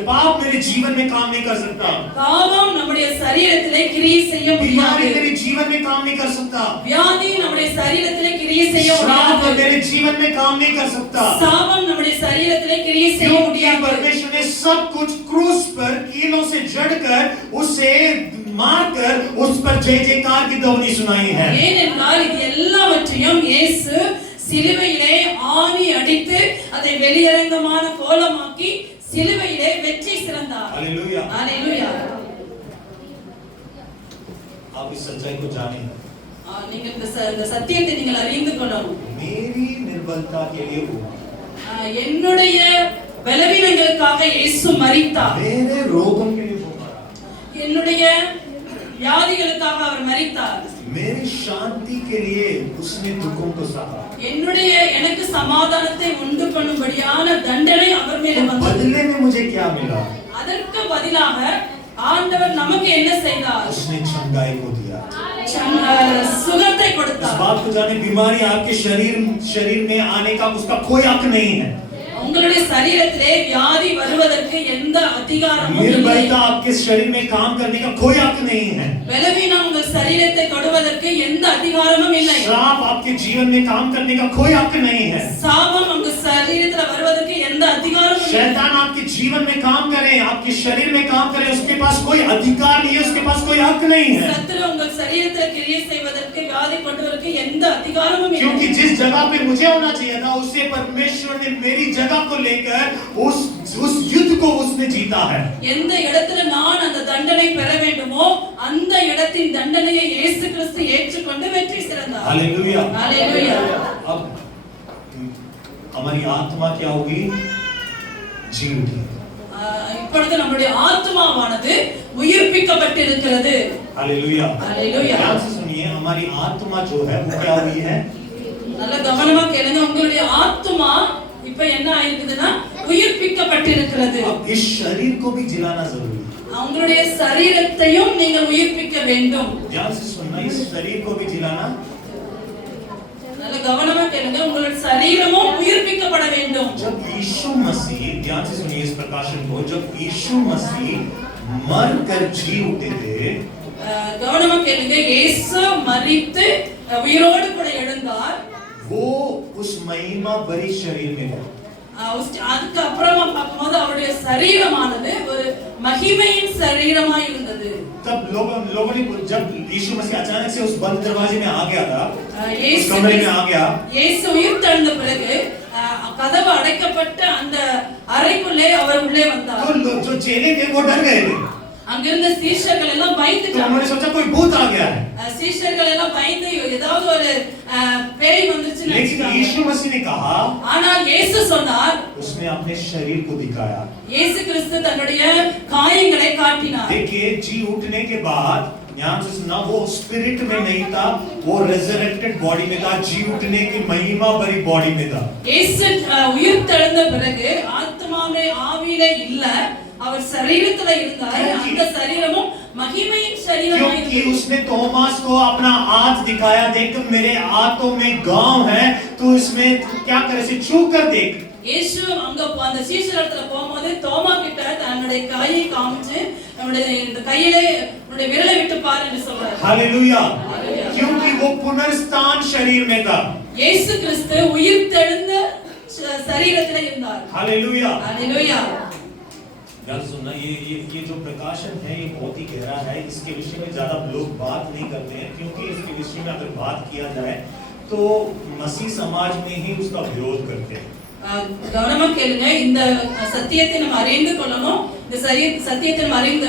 पाप मेरे जीवन में काम नहीं कर सकता। பாவம் நம்முடைய சரீரத்திலே கிரியை செய்ய முடியாது. बीमारी मेरे जीवन में काम नहीं कर सकता। வியாதி நம்முடைய சரீரத்திலே கிரியை செய்ய श्राप முடியாது. मेरे जीवन में काम नहीं कर सकता। சாபம் நம்முடைய சரீரத்திலே கிரியை செய்ய क्योंकि முடியாது. परमेश्वर ने सब कुछ क्रूस पर कीलों से जड़कर उसे मारकर उस पर जय जयकार की ध्वनि सुनाई है। ஏனென்றால் இது எல்லாவற்றையும் இயேசு சிலுவையிலே ஆணி அடித்து அதை வெளியரங்கமான கோலமாக்கி சிலுவையிலே வெற்றி சிறந்தார். हालेलुया। ஹalleluya. आप इस सच्चाई को जानें। நீங்கள் இந்த சத்தியத்தை நீங்கள் அறிந்து கொள்ளணும். मेरी निर्बलता के लिए वो, என்னுடைய பலவீனங்களுக்காக இயேசு மரித்தார். मेरे रोगों के लिए वो मरा, என்னுடைய வியாதிகளுக்காக அவர் மரித்தார். मेरी शांति के लिए उसने दुखों को सहा। எனக்கு சமாதானத்தை உண்டு பண்ணும்படியான தண்டனை அவர் மேலே வந்தது. बदले में मुझे क्या मिला? அதற்கு பதிலாக ஆண்டவர் நமக்கு என்ன செய்தார்? उसने चंगाई को दिया। சுகத்தை इस கொடுத்தார். बात को जाने, बीमारी आपके शरीर में आने का उसका कोई हक नहीं है। உங்களுடைய சரீரத்திலே வியாதி வருவதற்கு எந்த அதிகாரமும் இல்லை. निर्बलता आपके शरीर में काम करने का कोई हक नहीं है. பலவீனம் உங்கள் சரீரத்தை தொடுவதற்கு எந்த அதிகாரமும் இல்லை. श्राप आपके जीवन में काम करने का कोई हक नहीं है. சாபம் உங்கள் சரீரத்துல வருவதற்கு எந்த அதிகாரமும் இல்லை. शैतान आपके जीवन में काम करे, आपके शरीर में काम करे, उसके पास कोई अधिकार नहीं है, उसके पास कोई हक नहीं है. சத்துரு உங்கள் சரீரத்துல கிரியை செய்வதற்கு வியாதி கொண்டுவதற்கு எந்த அதிகாரமும் இல்லை. क्योंकि जिस जगह पे मुझे होना चाहिए था, उससे परमेश्वर ने मेरी जगह को लेकर उस युद्ध को उसने जीता है. எந்த இடத்துல நான் அந்த தண்டனை பெற வேண்டுமோ அந்த இடத்தின் தண்டனையை இயேசு கிறிஸ்து ஏற்றுக்கொண்டு வெற்றி சிறந்தார். हालेलुया. हालेलुया. अब हमारी आत्मा क्या होगी? जी उठी. இப்பொழுது நம்முடைய ஆத்மாவானது உயிர்ப்பிக்கப்பட்டிருக்கிறது. हालेलुया. हालेलुया. ध्यान से सुनिए, हमारी आत्मा जो है वो क्या हुई है? நல்ல கவனமா கேளுங்க. உங்களுடைய ஆத்மா இப்ப என்ன ஆயிருக்குதுன்னா உயிர்ப்பிக்கப்பட்டிருக்கிறது. अब इस शरीर को भी जिलाना जरूरी है. உங்களுடைய சரீரத்தையும் நீங்கள் உயிர்ப்பிக்க வேண்டும். ध्यान से सुनना, इस शरीर को भी जिलाना. நல்ல கவனமா கேளுங்க. உங்களுடைய சரீரமும் உயிர்ப்பிக்கப்பட வேண்டும். जब यीशु मसीह, ध्यान से सुनिए इस प्रकाशन को, जब यीशु मसीह मर कर जी उठे थे, கவனமா கேளுங்க. இயேசு மரித்து உயிரோடு கூட எழுந்தார். वो उस महिमा भरी शरीर में था. அதுக்கு அப்புறமா பார்க்கும்போது அவருடைய சரீரமானது ஒரு மகிமையின் சரீரமா இருந்தது. तब लोगों ने, जब यीशु मसीह अचानक से उस बंद दरवाजे में आ गया था, उस कमरे में आ गया, இயேசு உயிர் தெழுந்த பிறகு கதவு அடைக்கப்பட்ட அந்த அறைக்குள்ளே அவர் உள்ளே வந்தார். तो जो चेले थे वो डर गए थे. அங்கிருந்த சீஷர்கள் எல்லாம் तो பயந்துட்டாங்க. उन्होंने सोचा कोई भूत आ गया है. சீஷர்கள் எல்லாம் பயந்து ஏதாவது ஒரு பேய் வந்துருச்சுன்னு लेकिन நினைச்சாங்க. यीशु मसीह ने कहा, ஆனால் இயேசு சொன்னார், उसने अपने शरीर को दिखाया. இயேசு கிறிஸ்து தன்னுடைய காயங்களை காட்டினார். देखिए, जी उठने के बाद, ध्यान से सुनना, वो स्पिरिट में नहीं था, वो रेजरेक्टेड बॉडी में था, जी उठने की महिमा भरी बॉडी में था. இயேசு உயிர் தெழுந்த பிறகு ஆத்மாவே ஆவியிலே இல்ல, அவர் சரீரத்துல இருந்தார். அந்த சரீரமும் மகிமையின் சரீரமாய் क्योंकि இருந்தது. उसने तोमास को अपना हाथ दिखाया, देख मेरे हाथों में गांव है, तो इसमें क्या करे, से छू कर देख. இயேசு அங்க அந்த சீஷரத்துல போகும்போது தோமா கிட்ட தன்னுடைய கையை காமிச்சு நம்முடைய இந்த கையிலே உன்னுடைய விரலை விட்டு பாரு என்று சொல்றாரு. हालेलुया. क्योंकि वो पुनर्स्थान शरीर में था. இயேசு கிறிஸ்து உயிர் தெழுந்த சரீரத்திலே இருந்தார். हालेलुया. हालेलुया. ध्यान सुनना, ये जो प्रकाशन है ये बहुत ही गहरा है. इसके विषय में ज्यादा लोग बात नहीं करते हैं, क्योंकि इसके विषय में अगर बात किया जाए तो मसीह समाज में ही उसका विरोध करते हैं. கவனமா கேளுங்க. இந்த சத்தியத்தை நம்ம அறிந்து கொள்ளணும். இந்த சத்தியத்தை நம்ம அறிந்து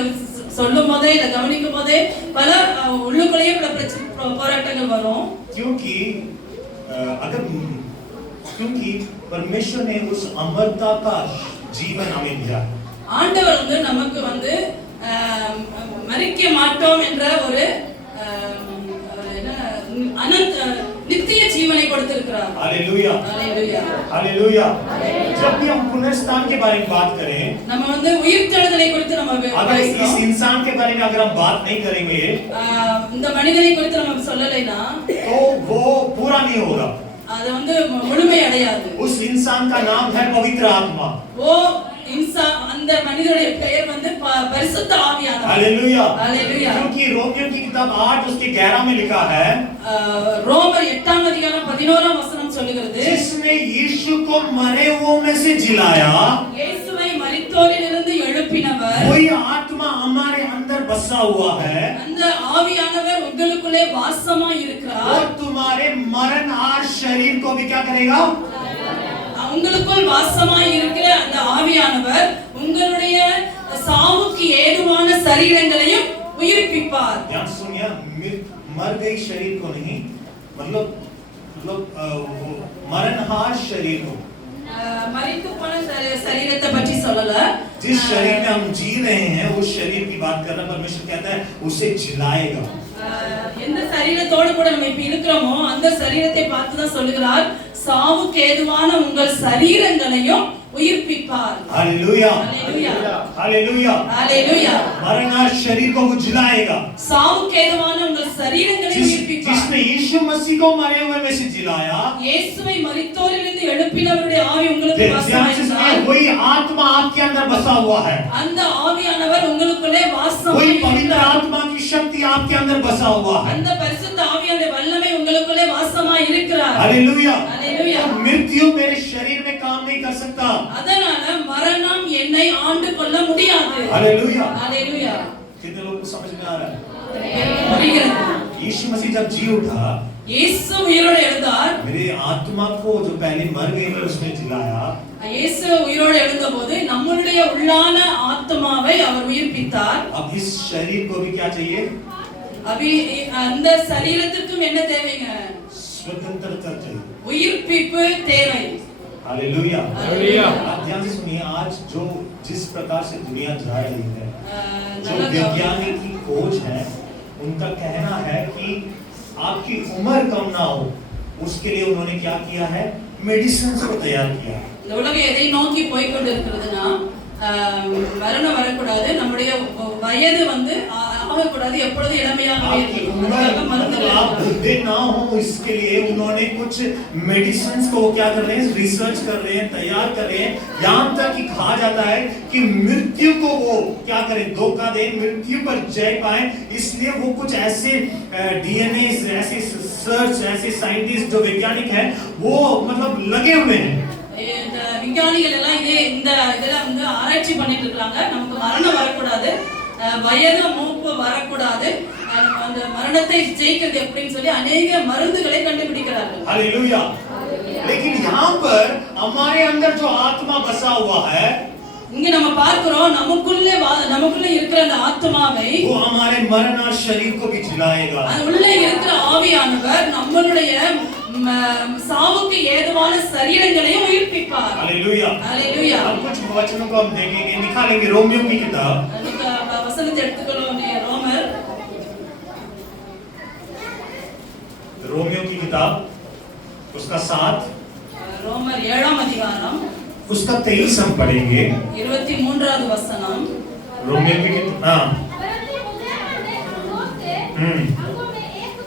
சொல்லும் போதே இல்ல கவனிக்கும் போதே பல உள்ளுக்குள்ளேயே பல போராட்டங்கள் வரும். क्योंकि परमेश्वर ने उस अमरता का जीवन हमें दिया. ஆண்டவர் நமக்கு மரிக்க மாட்டோம் என்ற ஒரு அனந்த நித்திய ஜீவனை கொடுத்திருக்கிறார். हालेलुया. हालेलुया. हालेलुया. जब भी हम पुनर्स्थान के बारे में बात करें, நம்ம உயிர்த்தெழுதலை குறித்து நம்ம अगर इस इंसान के बारे में अगर हम बात नहीं करेंगे, இந்த மனிதனை குறித்து நம்ம சொல்லலைனா तो वो पूरा नहीं होगा. அது முழுமை அடையாது. उस इंसान का नाम है पवित्र आत्मा. वो इंसान அந்த மனிதனுடைய பெயர் பரிசுத்த ஆவியானவர். हालेलुया. हालेलुया. क्योंकि रोमियो की किताब 8 उसके 11 में लिखा है, ரோமர் 8 அதிகாரம் 11 வசனம் சொல்லுகிறது, जिसने यीशु को मरे हुओं में से जिलाया, இயேசுவை மரித்தோரிலிருந்து எழுப்பினவர், वही आत्मा हमारे अंदर बसा हुआ है. அந்த ஆவியானவர் உங்களுக்குள்ளே வாசமா वो இருக்கிறார். तुम्हारे मरणहार शरीर को भी क्या करेगा? உங்களுக்குள் வாசமாய் இருக்கிற அந்த ஆவியானவர் உங்களுடைய சாவுக்கு ஏதுவான சரீரங்களையும் உயிர்ப்பிப்பார். ध्यान सुनिए, मर गई शरीर को नहीं, मतलब मरणहार शरीर को. மரித்து போன சரீரத்தை பற்றி சொல்லல. जिस शरीर में हम जी रहे हैं उस शरीर की बात कर रहा है. परमेश्वर कहता है उसे जिलाएगा. எந்த சரீரத்தோடு கூட நம்ம இப்ப இருக்கிறோமோ அந்த சரீரத்தை பார்த்து தான் சொல்லுகிறார், சாவுக்கு ஏதுவான உங்கள் சரீரங்களையும் உயிர்ப்பிப்பார். हालेलुया. हालेलुया. हालेलुया. हालेलुया. मरणहार शरीर को वो जिलाएगा. சாவுக்கு ஏதுவான உங்கள் சரீரங்களை உயிர்ப்பிப்பார். जिसने यीशु मसीह को मरे हुए में से जिलाया, இயேசுவை மரித்தோரிலிருந்து எழுப்பினவருடைய ஆவி உங்களுக்கு ध्यान से सुनिए, वही आत्मा आपके अंदर बसा हुआ है, அந்த ஆவியானவர் உங்களுக்குள்ளே வாசம் वही पवित्र आत्मा की शक्ति आपके अंदर बसा हुआ है। அந்த பரிசுத்த ஆவியானவருடைய வல்லமை உங்களுக்குள்ளே வாசமாய் இருக்கிறார்। हालेलुया। हालेलुया। मृत्यु मेरे शरीर में काम नहीं कर सकता, அதனால மரணம் என்னை ஆண்டு கொள்ள முடியாது। हालेलुया। हालेलुया। कितने लोगों को समझ में आ रहा है? புரிகிறது? यीशु मसीह जब जी उठा, இயேசு உயிரோடு எழுந்தார்। मेरे आत्मा को जो पहले मर गई थी उसने जिलाया, இயேசு உயிரோடு எழுந்தபோது நம்மளுடைய உள்ளான ஆத்மாவை அவர் உயிர்ப்பித்தார்। अब इस शरीर को भी क्या चाहिए? अभी அந்த சரீரத்துக்கும் என்ன தேவைங்க? स्वतंत्रता चाहिए, உயிர்ப்பிப்பு தேவை। हालेलुया। हालेलुया। आप ध्यान से सुनिए, आज जो जिस प्रकार से दुनिया जा रही है, जो நல்ல वैज्ञानिक की खोज है, उनका कहना है कि आपकी उम्र कम ना हो, उसके लिए उन्होंने क्या किया है? मेडिसिन को तैयार किया। இந்த உலகம் எதை நோக்கி போய் கொண்டிருக்கிறதுனா மரணம் வரக்கூடாது, நம்முடைய வயது வந்து ஆகக்கூடாது, எப்பொழுது இளமையாகவே आप बुढ़े ना हो, इसके लिए उन्होंने कुछ मेडिसिन को क्या कर रहे हैं? रिसर्च कर रहे हैं, तैयार कर रहे हैं, यहाँ तक कि कहा जाता है कि मृत्यु को वो क्या करें? धोखा दें, मृत्यु पर जय पाए। इसलिए वो कुछ ऐसे डीएनए, ऐसे सर्च, ऐसे साइंटिस्ट जो वैज्ञानिक हैं, वो मतलब लगे हुए हैं। இந்த விஞ்ஞானிகள் எல்லாம் இதெல்லாம் வந்து ஆராய்ச்சி பண்ணிட்டு இருக்காங்க। நமக்கு மரணம் வரக்கூடாது, வயது மூப்பு வரக்கூடாது, அந்த மரணத்தை ஜெயிக்கிறது எப்படின்னு சொல்லி अनेक மருந்துகளை கண்டுபிடிக்கிறார்கள்। हालेलुया। लेकिन यहाँ पर हमारे अंदर जो आत्मा बसा हुआ है, இங்க நம்ம பார்க்கிறோம் நமக்குள்ள இருக்கிற அந்த ஆத்மாவை वो हमारे मरना शरीर को भी जिलाएगा। அது உள்ள இருக்கிற ஆவியானவர் நம்மளுடைய சாவுக்கு ஏதுவான சரீரங்களையும் உயிர்ப்பிப்பார்। हालेलुया। हालेलुया। अब कुछ वचनों को हम देखेंगे, निकालेंगे। रोमियो की किताब, வசனத்தை எடுத்துக்கொள்ளும் रोमियो की किताब उसका 7, ரோமர் 7ஆம் அதிகாரம் उसका 23 हम पढ़ेंगे। 23வது வசனம்। रोमियो की किताब, हाँ, परंतु मुझे अपने अंगों से अंगों में एक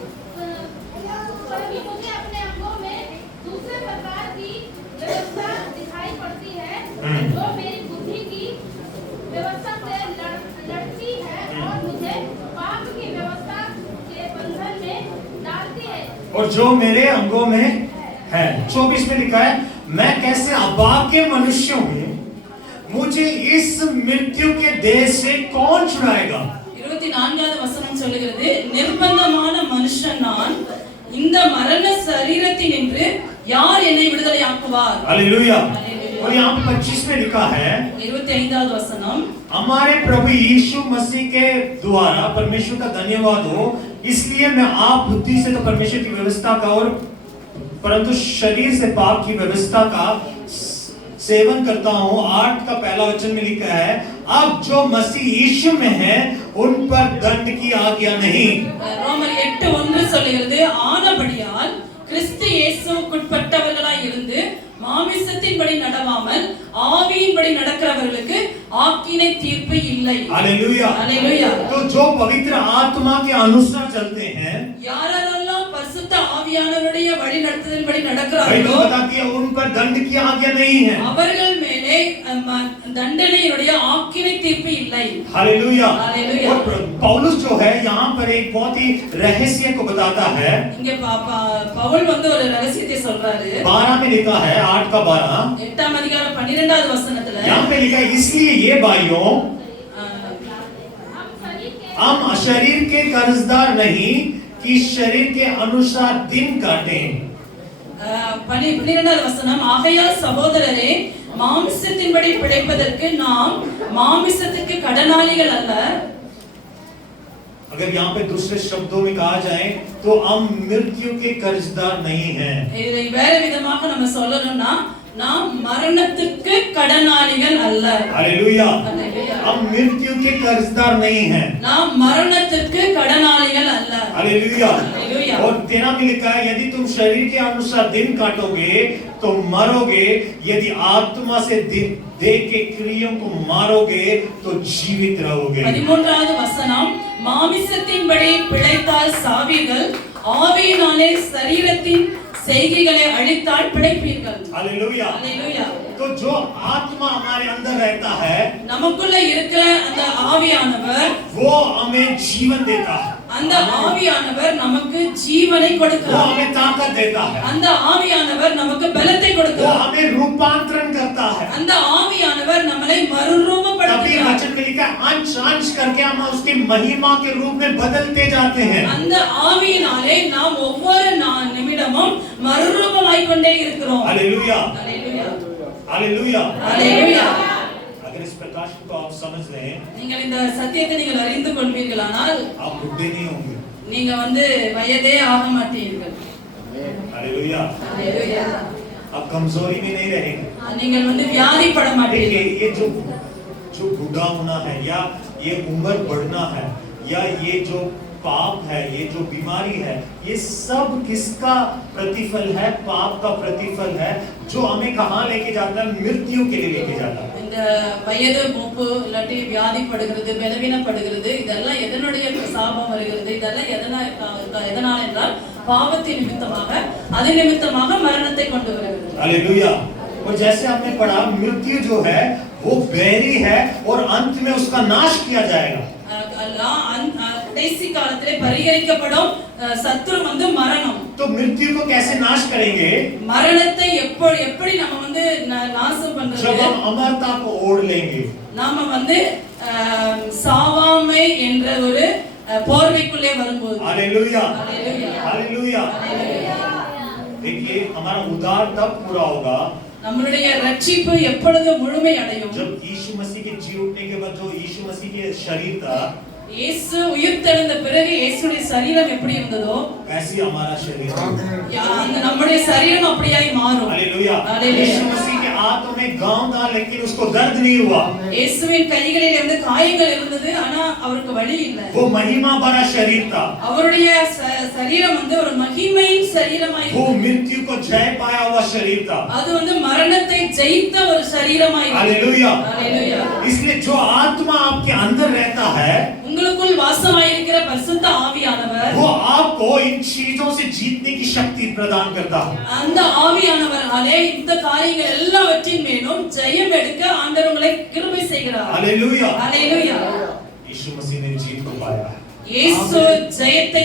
परंतु मुझे अपने अंगों में दूसरे प्रकार की व्यवस्था दिखाई पड़ती है, जो मेरी बुद्धि की व्यवस्था से लड़ती है और मुझे पाप की व्यवस्था के बंधन में डालती है। और जो मेरे अंगों में है। 24 में लिखा है, मैं कैसे अभागे मनुष्य हूँ, मुझे इस मृत्यु के देह से कौन छुड़ाएगा? 24வது வசனம் சொல்லுகிறது, நிர்பந்தமான மனுஷன் நான், இந்த மரண சரீரத்தினின்று யார் என்னை விடுதலையாக்குவார்? हालेलुया। और यहाँ 25 में लिखा है, 25வது வசனம், हमारे प्रभु यीशु मसीह के द्वारा परमेश्वर का धन्यवाद हो, इसलिए मैं आप बुद्धि से तो परमेश्वर की व्यवस्था का और परंतु शरीर से पाप की व्यवस्था का सेवन करता हूँ। 8 का पहला वचन में लिखा है, अब जो मसीह यीशु में है उन पर दंड की आज्ञा नहीं। ரோமர் 8:1 சொல்லுகிறது, ஆனபடியால் கிறிஸ்து இயேசுவுக்குட்பட்டவர்களாய் இருந்து மாமிசத்தின்படி நடவாமல் ஆவியின்படி நடக்கிறவர்களுக்கு ஆக்கினை தீர்ப்பு இல்லை। हालेलुया। हालेलुया। तो जो पवित्र आत्मा के अनुसार चलते हैं, யாரெல்லாம் பரிசுத்த ஆவியானவருடைய வழிநடத்துதலின்படி बाइबल நடக்கிறார்களோ बताती है उन पर दंड की आज्ञा नहीं है। அவர்கள் மேலே दंडனையுடைய ஆக்கினை தீர்ப்பு இல்லை। हालेलुया। हालेलुया। और पौलुस जो है यहाँ पर एक बहुत ही रहस्य को बताता है। இங்க பவுல் வந்து ஒரு ரகசியத்தை சொல்றாரு। 12 में लिखा है, 8 का 12, 8ஆம் அதிகாரம் 12வது வசனத்துல यहाँ पे लिखा है, इसलिए ये भाइयों, हम शरीर के कर्जदार नहीं कि शरीर के अनुसार दिन काटें। 12வது வசனம், ஆகையால் சகோதரரே, மாம்சத்தின்படி பிழைப்பதற்கு நாம் மாமிசத்துக்கு கடனாளிகள் அல்ல। अगर यहाँ पे दूसरे शब्दों में कहा जाए तो हम मृत्यु के कर्जदार नहीं हैं। இதை வேற விதமாக நம்ம சொல்லணும்னா நாம் மரணத்துக்கு கடனாளிகள் அல்ல। हालेलुया। हालेलुया। हम मृत्यु के कर्जदार नहीं हैं। நாம் மரணத்துக்கு கடனாளிகள் அல்ல। हालेलुया। हालेलुया। और 13 में लिखा है, यदि तुम शरीर के अनुसार दिन काटोगे तो मरोगे, यदि आत्मा से देह के क्रियों को मारोगे तो जीवित रहोगे। 13வது வசனம், மாமிசத்தின்படி பிழைத்தால் சாவீர்கள், ஆவியினாலே சரீரத்தின் செய்கைகளை அழித்தால் பிழைப்பீர்கள். हालेलुया। அல்லேலூயா. तो जो आत्मा हमारे अंदर रहता है, நமக்குள்ள இருக்கிற அந்த ஆவியானவர், वो हमें जीवन देता है, அந்த ஆவியானவர் நமக்கு ஜீவனை वो கொடுக்கிறார். हमें ताकत देता है, அந்த ஆவியானவர் நமக்கு பலத்தை वो கொடுக்கிறார். हमें रूपांतरण करता है। அந்த ஆவியானவர் நம்மை तभी மறுரூபப்படுத்துகிறார். वचन में लिखा है, अंश अंश करके हम उसकी महिमा के रूप में बदलते जाते हैं। அந்த ஆவியினாலே நாம் ஒவ்வொரு நிமிடமும் மறுரூபமாய் கொண்டே இருக்கிறோம். हालेलुया, அல்லேலூயா. हालेलुया। அல்லேலூயா. अगर इस प्रकाश को आप समझ लें, நீங்கள் இந்த சத்தியத்தை நீங்கள் அறிந்து கொள்வீர்களானால் आप बुढ़े नहीं होंगे। நீங்க வயதே ஆக மாட்டீர்கள். हालेलुया। அல்லேலூயா. आप कमजोरी में नहीं रहेंगे। நீங்கள் வியாதிப்பட மாட்டீர்கள். देखिए, ये जो बूढ़ा होना है, या ये उम्र बढ़ना है, या ये जो पाप है, ये जो बीमारी है, ये सब किसका प्रतिफल है? पाप का प्रतिफल है, जो हमें कहाँ लेके जाता है? मृत्यु के लिए लेके जाता है। இந்த வயது மூப்பு இல்லாட்டி வியாதிப்படுகிறது, பலவீனப்படுகிறது, இதெல்லாம் எதனுடைய சாபம் வருகிறது? இதெல்லாம் எதனால் என்றால் பாவத்தின் நிமித்தமாக, அது நிமித்தமாக மரணத்தை கொண்டு வருகிறது. हालेलुया। और जैसे हमने पढ़ा, मृत्यु जो है वो बैरी है और अंत में उसका नाश किया जाएगा। கடைசி காலத்திலே பரிகரிக்கப்படும் சத்துரு மரணம். तो मृत्यु को कैसे नाश करेंगे? மரணத்தை எப்படி நம்ம நாசம் பண்றது? जब हम अमरता को ओढ़ लेंगे, நாம சாவாமை என்ற ஒரு போர்வைக்குள்ளே வரும்போது. Hallelujah, hallelujah, hallelujah. देखिए, हमारा उद्धार तब पूरा होगा நம்மளுடைய ரட்சிப்பு எப்பொழுது முழுமை அடையும்? जब यीशु मसीह के जी उठने के बाद जो यीशु मसीह के शरीर था, இயேசு உயிர்த்தெழுந்த பிறகு இயேசுடைய சரீரம் எப்படி இருந்ததோ ऐसी हमारा शरीर அந்த நம்முடைய சரீரம் அப்படியாய் மாறும். हालेलुया। हालेलुया। यीशु मसीह के हाथों में गांव था, लेकिन उसको दर्द नहीं हुआ। இயேசுவின் கைகளில் காயங்கள் இருந்தது, ஆனா அவருக்கு வலி இல்லை. वो महिमा भरा शरीर था, அவருடைய சரீரம் ஒரு மகிமையின் சரீரமாய் वो मृत्यु को जय पाया हुआ शरीर था। அது மரணத்தை ஜெயித்த ஒரு சரீரமாய். हालेलुया। हालेलुया। इसलिए जो आत्मा आपके अंदर रहता है, உங்களுக்குள் வாசமாயிருக்கிற பரிசுத்த ஆவியானவர், वो आपको इन चीजों से जीतने की शक्ति प्रदान करता है। அந்த ஆவியானவராலே இந்த காரியங்கள் எல்லாவற்றின் மேலும் ஜெயம் எடுக்க ஆண்டவர் உங்களை கிருபை செய்கிறார். हालेलुया। हालेलुया। यीशु मसीह ने जीत को पाया है। இயேசு ஜெயத்தை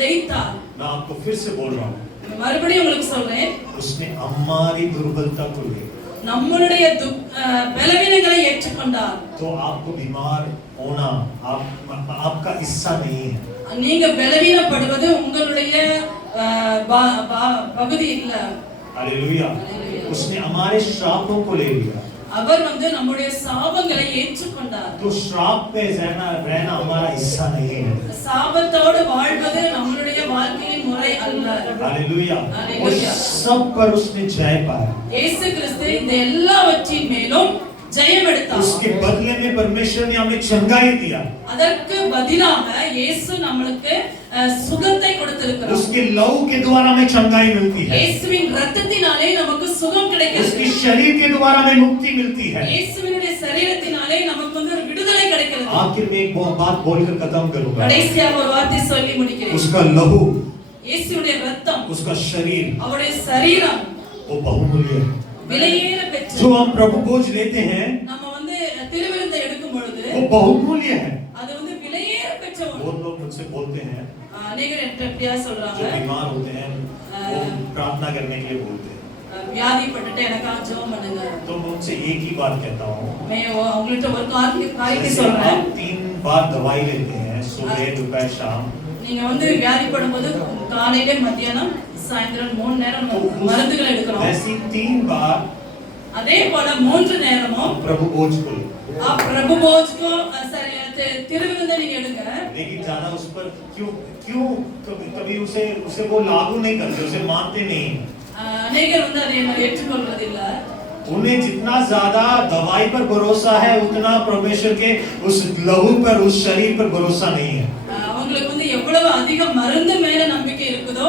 ஜெயித்தார். मैं आपको फिर से बोल रहा हूँ, மறுபடியும் உங்களுக்கு சொல்றேன், उसने हमारी दुर्बलता को ले, நம்மளுடைய பலவீனங்களை ஏற்றுக்கொண்டார். तो आपको बीमार होना आपका हिस्सा नहीं है। நீங்க பலவீனப்படுவது உங்களுடைய பகுதி இல்ல. हालेलुया। उसने हमारे श्रापों को ले लिया, அவர் நம்முடைய சாபங்களை ஏற்றுக்கொண்டார். तो श्राप पे रहना हमारा हिस्सा नहीं है। சாபத்தோடு வாழ்வது நம்மளுடைய வாழ்க்கையின் முறை அல்ல. हालेलुया। हालेलुया। उस सब पर उसने जय पाया। இயேசு கிறிஸ்து இந்த எல்லாவற்றின் மேலும் ஜெயம் எடுத்தார். उसके बदले में परमेश्वर ने हमें चंगाई दिया, அதற்கு பதிலாக இயேசு நமக்கு சுகத்தை கொடுத்திருக்கிறார். उसके लहू के द्वारा हमें चंगाई मिलती है, இயேசுவின் இரத்தத்தினாலே நமக்கு சுகம் கிடைக்கிறது. उसके शरीर के द्वारा हमें मुक्ति मिलती है। இயேசுவினுடைய சரீரத்தினாலே நமக்கு ஒரு விடுதலை கிடைக்கிறது. आखिर में एक बात बोलकर खत्म करूंगा, கடைசியாக ஒரு வார்த்தை சொல்லி முடிக்கிறேன். उसका लहू, இயேசுவுடைய இரத்தம், उसका शरीर, அவருடைய சரீரம் वो बहुमूल्य है। விலையேற பெற்றது. जो हम प्रभु भोज लेते हैं, நம்ம திருவிருந்தை எடுக்கும் பொழுது वो बहुमूल्य है। அது விலையேற பெற்ற ஒன்று. बहुत लोग मुझसे बोलते हैं, அநேகர் எப்படியா சொல்றாங்க, जो बीमार होते हैं वो प्रार्थना करने के लिए बोलते हैं, வியாதிப்பட்டுட்டு எனக்காக ஜெபம் பண்ணுங்க. तो मैं उनसे एक ही बात कहता हूँ, मैं அவங்கள்ட்ட ஒரு காரியத்தை जैसे சொல்றேன். आप 3 बार दवाई लेते हैं, सुबह दोपहर शाम, நீங்க வியாதிப்படும் போது காலையில மத்தியானம் சாயந்திரம் 3 நேரம் மருந்துகள் எடுக்கிறோம். ऐसी 3 बार அதே போல 3 நேரமும் प्रभु भोज को ले। आप प्रभु भोज को திருவிருந்தை நீங்க எடுங்க. लेकिन ज्यादा उस पर क्यों कभी उसे वो लागू नहीं करते, उसे मानते नहीं। அநேகர் அதை ஏற்றுக்கொள்வதில்ல. उन्हें जितना ज्यादा दवाई पर भरोसा है, उतना परमेश्वर के उस लहू पर, उस शरीर पर भरोसा नहीं है। அவங்களுக்கு எவ்வளவு அதிக மருந்து மேல நம்பிக்கை இருக்குதோ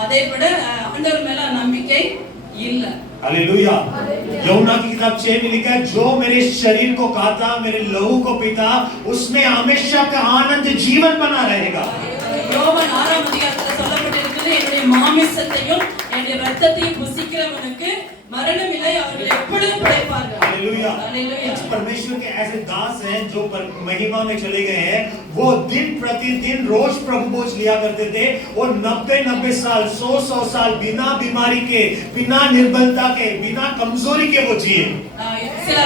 அதை விட ஆண்டவர் மேல நம்பிக்கை இல்ல. हालेलुया। यूहन्ना की किताब 6 में लिखा है, जो मेरे शरीर को खाता, मेरे लहू को पीता, उसमें हमेशा का आनंद जीवन बना रहेगा। யோவான் 6 அதிகாரத்துல சொல்லப்பட்டிருக்கிறது, ரத்தத்தையும் புசிக்கிறவனுக்கு மரணம் இல்லை, அவர்கள் எப்பொழுதும் பிழைப்பார்கள். हालेलुया। हालेलुया। परमेश्वर के ऐसे दास हैं जो महिमा में चले गए हैं, वो दिन प्रतिदिन रोज प्रभु भोज लिया करते थे और 90 साल 100 साल बिना बीमारी के, बिना निर्बलता के, बिना कमजोरी के वो जिए। சில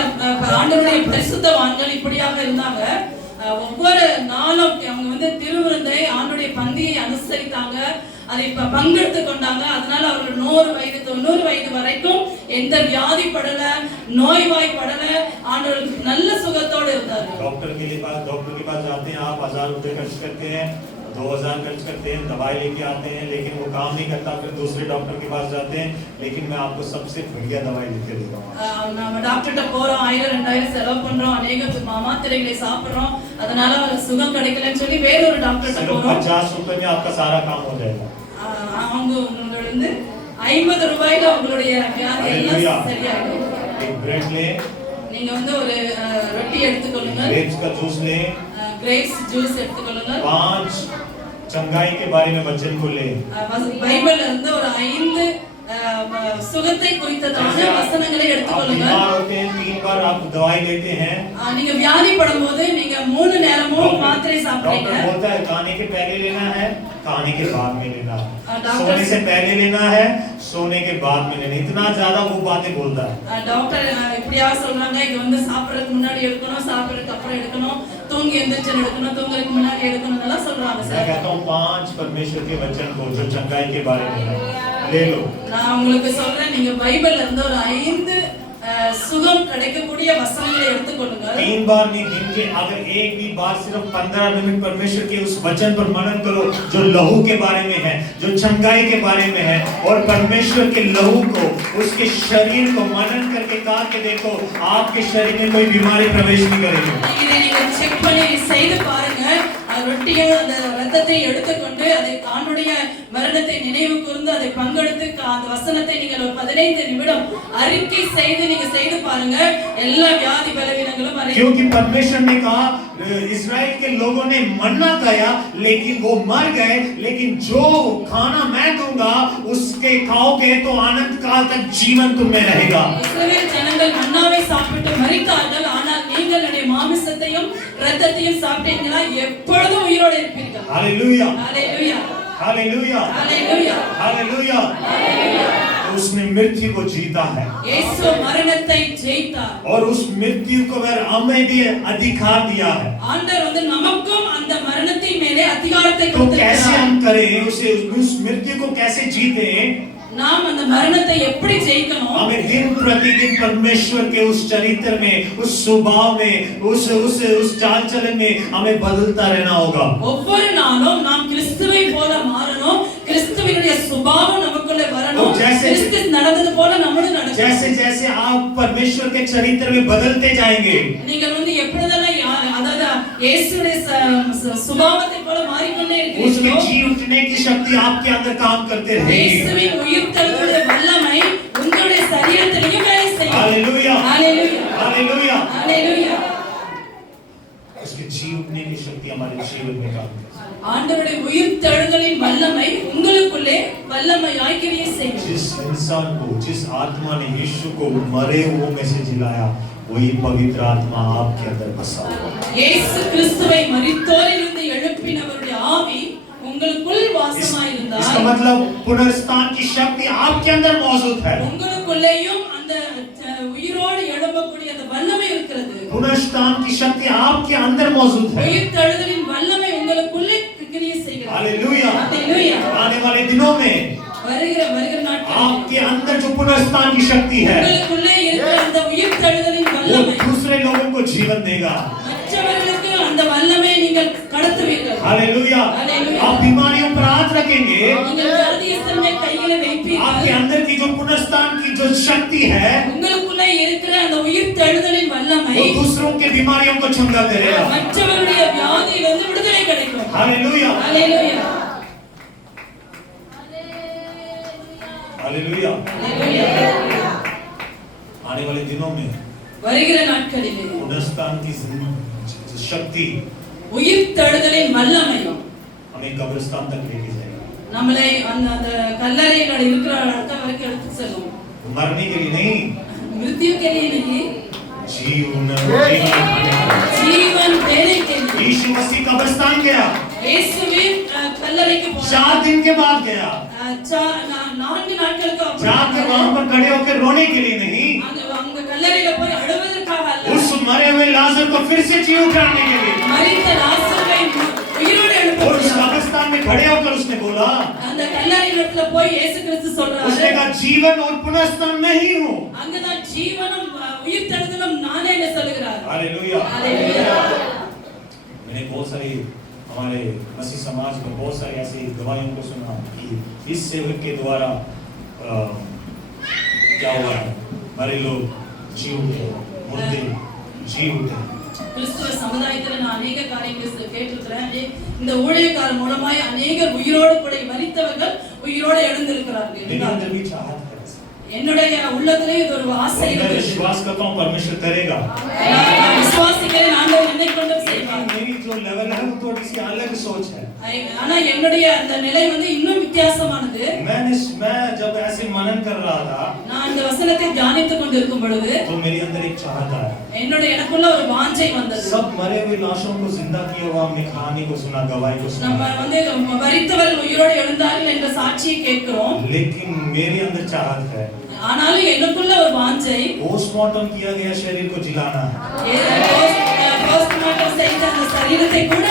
ஆண்டவருடைய பரிசுத்தவான்கள் இப்படியாக இருந்தாங்க. ஒவ்வொரு நாளும் அவங்க வந்து திருவிருந்தை ஆண்டவருடைய பந்தியை அனுசரித்தாங்க, அதை பங்கெடுத்து கொண்டாங்க. அதனால அவர்கள் 100 வயது 90 வயது வரைக்கும் எந்த வியாதி படல, நோய்வாய்ப்படல, ஆண்டவர் நல்ல சுகத்தோடு இருந்தார்கள். डॉक्टर के पास जाते हैं आप, 1000 रुपए खर्च करते हैं, 2000 खर्च करते हैं, दवाई लेके आते हैं, लेकिन वो काम नहीं करता, फिर दूसरे डॉक्टर के पास जाते हैं। लेकिन मैं आपको सबसे बढ़िया दवाई लिख के देता हूं। நம்ம டாக்டர்ட்ட போறோம், 1000 2000 செலவு பண்றோம், अनेक மாத்திரைகளை சாப்பிடுறோம், அதனால சுகம் கிடைக்கலன்னு சொல்லி வேற ஒரு டாக்டர்ட்ட போறோம். 50 रुपए में आपका सारा काम हो जाएगा। அவங்க உங்களோட வந்து 50 ரூபாயில உங்களுடைய வியாதி எல்லாம் சரியாயிடும். एक ब्रेड ले, நீங்க வந்து ஒரு ரொட்டி எடுத்துக்கொள்ளுங்க, ग्रेप्स का जूस ले, கிரேப்ஸ் ஜூஸ் எடுத்துக்கொள்ளுங்க, 5 चंगाई के बारे में वचन को ले, பைபிள்ல இருந்து ஒரு 5 சுகத்தை குறித்ததான வசனங்களை எடுத்துக்கொள்ளுங்க. बीमार होते हैं 3 बार आप दवाई लेते हैं, நீங்க வியாதிப்படும் போது நீங்க 3 நேரமும் மாத்திரை சாப்பிடுறீங்க. डॉक्टर बोलता है खाने के पहले लेना है, खाने के बाद में लेना है, डॉक्टर सोने से पहले लेना है, सोने के बाद में लेना। इतना ज्यादा वो बातें बोलता है। டாக்டர் இப்படியா சொல்றாங்க, இது வந்து சாப்பிடுறதுக்கு முன்னாடி எடுக்கணும், சாப்பிடுறதுக்கு அப்புறம் எடுக்கணும், தூங்கி எந்திரிச்சு எடுக்கணும், தூங்குறதுக்கு முன்னாடி எடுக்கணும் எல்லாம் சொல்றாங்க मैं சார். कहता हूँ 5 परमेश्वर के वचन को जो चंगाई के बारे में है ले लो। நான் உங்களுக்கு சொல்றேன், நீங்க பைபிள்ல இருந்து ஒரு 5 सुगम கிடைக்கக்கூடிய வசனங்களை எடுத்துக்கொள்ளுங்க. 3 बार नहीं, दिन के अगर एक भी बार सिर्फ 15 मिनट परमेश्वर के उस वचन पर मनन करो जो लहू के बारे में है, जो चंगाई के बारे में है, और परमेश्वर के लहू को, उसके शरीर को मनन करके खा के देखो, आपके शरीर में कोई बीमारी प्रवेश नहीं करेगी। இதை நீங்க செக் பண்ணி செய்து பாருங்க. ரொட்டியும் அந்த ரத்தத்தை எடுத்துக்கொண்டு அதை ஆண்டுடைய மரணத்தை நினைவு கூர்ந்து அதை பங்கெடுத்து அந்த வசனத்தை நீங்கள் ஒரு 15 நிமிடம் அறிக்கை செய்து நீங்க செய்து பாருங்க, எல்லா வியாதி பலவீனங்களும் மறையும். क्योंकि परमेश्वर ने कहा, इस्राएल के लोगों ने मन्ना खाया लेकिन वो मर गए, लेकिन जो खाना मैं दूंगा उसके खाओगे तो अनंत काल तक जीवन तुम में रहेगा। இஸ்ரவேல் ஜனங்கள் மன்னாவை சாப்பிட்டு மரித்தார்கள், ஆனால் நீங்கள் என்னுடைய மாமிசத்தையும் இரத்தத்தையும் சாப்பிட்டீங்கன்னா எப்பொழுதும் உயிரோடு இருப்பீர்கள். Hallelujah, hallelujah, hallelujah, hallelujah, hallelujah. उसने मृत्यु को जीता है இயேசு மரணத்தை ஜெயித்தார். और उस मृत्यु को हमें भी अधिकार दिया है। ஆண்டவர் வந்து நமக்கும் அந்த மரணத்தின் மேலே அதிகாரத்தை तो कैसे கொடுத்திருக்கிறார். हम करें उसे, उस मृत्यु को कैसे जीते? நாம் அந்த மரணத்தை எப்படி ஜெயிக்கணும்? हमें दिन प्रतिदिन परमेश्वर के उस चरित्र में, उस स्वभाव में, उस चाल चलन में हमें बदलता रहना होगा। ஒவ்வொரு நாளும் நாம் கிறிஸ்துவை போல மாறணும், கிறிஸ்துவினுடைய சுபாவம் நமக்குள்ள வரணும், கிறிஸ்து நடந்தது போல நம்மளும் நடக்கணும். जैसे जैसे आप परमेश्वर के चरित्र में बदलते जाएंगे, நீங்கள் வந்து எப்பொழுதெல்லாம் அதாவது இயேசுவின் சுபாவத்தை போல மாறிக்கொண்டே उसमें இருக்கீங்களோ, जी उठने की शक्ति आपके अंदर काम करते रहेगी। இயேசுவின் உயிர்த்தெழுதலுடைய வல்லமை உங்களுடைய சரீரத்திலேயும் வேலை செய்யும். Hallelujah, hallelujah, hallelujah. हालेलुया। उसके जी उठने की शक्ति हमारे जीवन में काम करती है। ஆண்டவருடைய உயிர்த்தெழுதலின் வல்லமை உங்களுக்குள்ளே வல்லமையாய் கிரியை செய்யும். जिस इंसान को, जिस आत्मा ने यीशु को मरे हुओं में से जिलाया, वही पवित्र आत्मा आपके अंदर बसा हुआ है। இயேசு கிறிஸ்துவை மரித்தோரிலிருந்து எழுப்பினவருடைய ஆவி உங்களுக்குள் வாசமாய் इसका இருந்தால் मतलब पुनरुत्थान की शक्ति आपके अंदर मौजूद है। உங்களுக்குள்ளேயும் அந்த உயிரோடு எழும்பக்கூடிய அந்த வல்லமை இருக்கிறது. पुनरुत्थान की शक्ति आपके अंदर मौजूद है। உயிர்த்தெழுதலின் வல்லமை உங்களுக்குள்ளே கிரியை செய்கிறது. हालेलुया। हालेलुया। आने वाले दिनों में வருகிற நாட்களில் आपके अंदर जो पुनरुत्थान की शक्ति है, உங்களுக்குள்ளே இருக்கிற அந்த உயிர்த்தெழுதலின் वो வல்லமை दूसरे लोगों को जीवन देगा। மற்றவர்களுக்கு அந்த வல்லமை நீங்கள் கடத்துவீர்கள். हालेलुया। हालेलुया। आप बीमारियों पर हाथ रखेंगे, நீங்கள் வியாதியஸ்தர்களை கையில आपके வைப்பீர்கள். अंदर की जो पुनरुत्थान की जो शक्ति है, உங்களுக்குள்ளே இருக்கிற அந்த உயிர்த்தெழுதலின் வல்லமை वो दूसरों के बीमारियों को चंगा करेगा। மற்றவருடைய வியாதியிலிருந்து விடுதலை கிடைக்கும். Hallelujah, hallelujah, hallelujah. हालेलुया। आने वाले दिनों में வருகிற நாட்களிலே पुनरुत्थान की शक्ति உயிர்த்தெழுதலின் வல்லமை हमें कब्रिस्तान तक लेके जाएगा। நம்மளை அந்த கல்லறையில் இருக்கிற இடத்த வரைக்கும் मरने के लिए नहीं, मृत्यु के लिए नहीं, जीवन जीवन देने के लिए। यीशु मसीह कब्रिस्तान गया, இயேசுவே கல்லறைக்கு போனார்। 4 दिन के बाद गया, 4 நாட்களுக்கு அப்புறம் जाकर वहां पर खड़े होकर रोने के लिए नहीं, அங்க கல்லறையில போய் அழுவதற்காக அல்ல, उस मरे हुए लाजर को फिर से जी उठाने के लिए। மரித்த லாசரை உயிரோடு और उस எழுப்ப कब्रिस्तान में खड़े होकर उसने बोला, அந்த கல்லறையில போய் இயேசு கிறிஸ்து उसने சொல்றாரு, कहा जीवन और पुनरुत्थान मैं ही हूँ। அங்கதான் ஜீவனும் உயிர்த்தெழுதலும் நானே என்று சொல்கிறார்। हालेलुया। हालेलुया। मैंने बहुत सारी हमारे मसीह समाज में बहुत सारी ऐसी गवाहियों को सुना कि इस सेवक के द्वारा क्या हुआ है, हमारे लोग जी उठे, मुर्दे जी उठे। கிறிஸ்துவ சமுதாயத்துல நான் अनेक காரியங்களை கேட்டிருக்கிறேன்। இந்த ஊழியக்காரர் மூலமாய் अनेகர் உயிரோடு கூட மரித்தவர்கள் உயிரோடு எழுந்திருக்கிறார்கள்। मेरे अंदर भी चाहत है, என்னுடைய உள்ளத்திலே இது ஒரு ஆசை मैं இருக்கு। विश्वास करता हूँ परमेश्वर करेगा। நான் விசுவாசிக்கிறேன், ஆண்டவர் என்னை கொண்டு செய்வார்। मेरी जो लेवल है वो थोड़ी सी अलग सोच है। ஆனா என்னுடைய அந்த நிலை வந்து இன்னும் வித்தியாசமானது। मैं जब ऐसे मनन कर रहा था, நான் இந்த வசனத்தை தியானித்துக் கொண்டிருக்கும் பொழுது तो मेरे अंदर एक चाहत आया। எனக்குள்ள ஒரு வாஞ்சை வந்தது। सब मरे हुए लाशों को जिंदा किया हुआ हमने कहानी को सुना, गवाही को सुना, நம்ம வந்து மரித்தவர்கள் உயிரோடு எழுந்தார்கள் என்ற சாட்சியை கேட்கிறோம்। लेकिन मेरे अंदर चाहत है ஆனாலும் எனக்குள்ள ஒரு வாஞ்சை, पोस्टमार्टम किया गया शरीर को जिलाना है। போஸ்ட்மார்ட்டம் செய்த அந்த சரீரத்தை கூட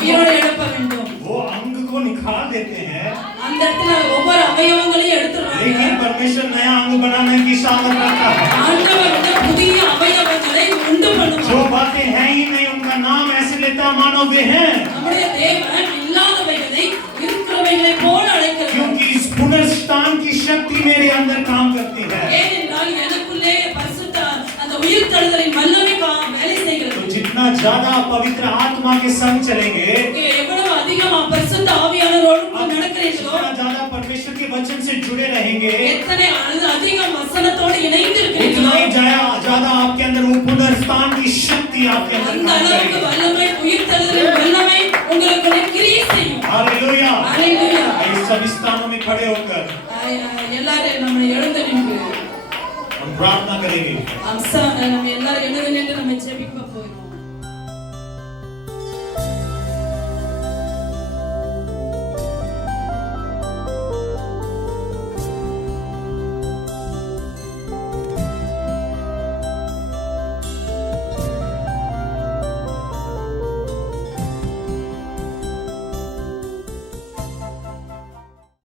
உயிரோடு எழுப்ப வேண்டும்। वो अंग को निकाल देते हैं, அந்த இடத்துல ஒவ்வொரு அவயவங்களையும் எடுத்துறாங்க। लेकिन परमेश्वर नया अंग बनाने की सामर्थ रखता है। ஆண்டவர் வந்து புதிய அவயவங்களை உண்டு जो பண்ணுவார்। बातें हैं ही नहीं उनका नाम ऐसे लेता मानो वे हैं, நம்முடைய தேவன் இல்லாதவைகளை இருக்கிறவைகளை போல அழைக்கிறார்। क्योंकि इस पुनरुत्थान की शक्ति मेरे अंदर काम करती है। ஏனென்றால் எனக்குள்ளே பரிசுத்த அந்த உயிர்த்தெழுதலின் வல்லமை வேலை செய்கிறது। तो जितना ज्यादा पवित्र आत्मा के संग चलेंगे, எவ்வளவு அதிகமா பரிசுத்த ஆவியானவரோடு நடக்கிறீர்களோ, जितना ज्यादा परमेश्वर के वचन से जुड़े रहेंगे, எத்தனை அதிகம் வசனத்தோடு இணைந்து उतना இருக்கிறீர்களோ, ही ज्यादा आपके अंदर वो पुनरुत्थान की शक्ति आपके अंदर அந்த काम அளவுக்கு करेगी। வல்லமை உயிர்த்தெழுதலின் वल्लமை உங்களுக்கு கிரியை செய்யும்। हालेलुया। हालेलुया। इस सब स्थानों में खड़े होकर எல்லாரும் நம்ம எழுந்து நின்று हम प्रार्थना करेंगे। நம்ம எல்லாரும் எழுந்து நின்று நம்ம ஜெபிக்க போறோம்।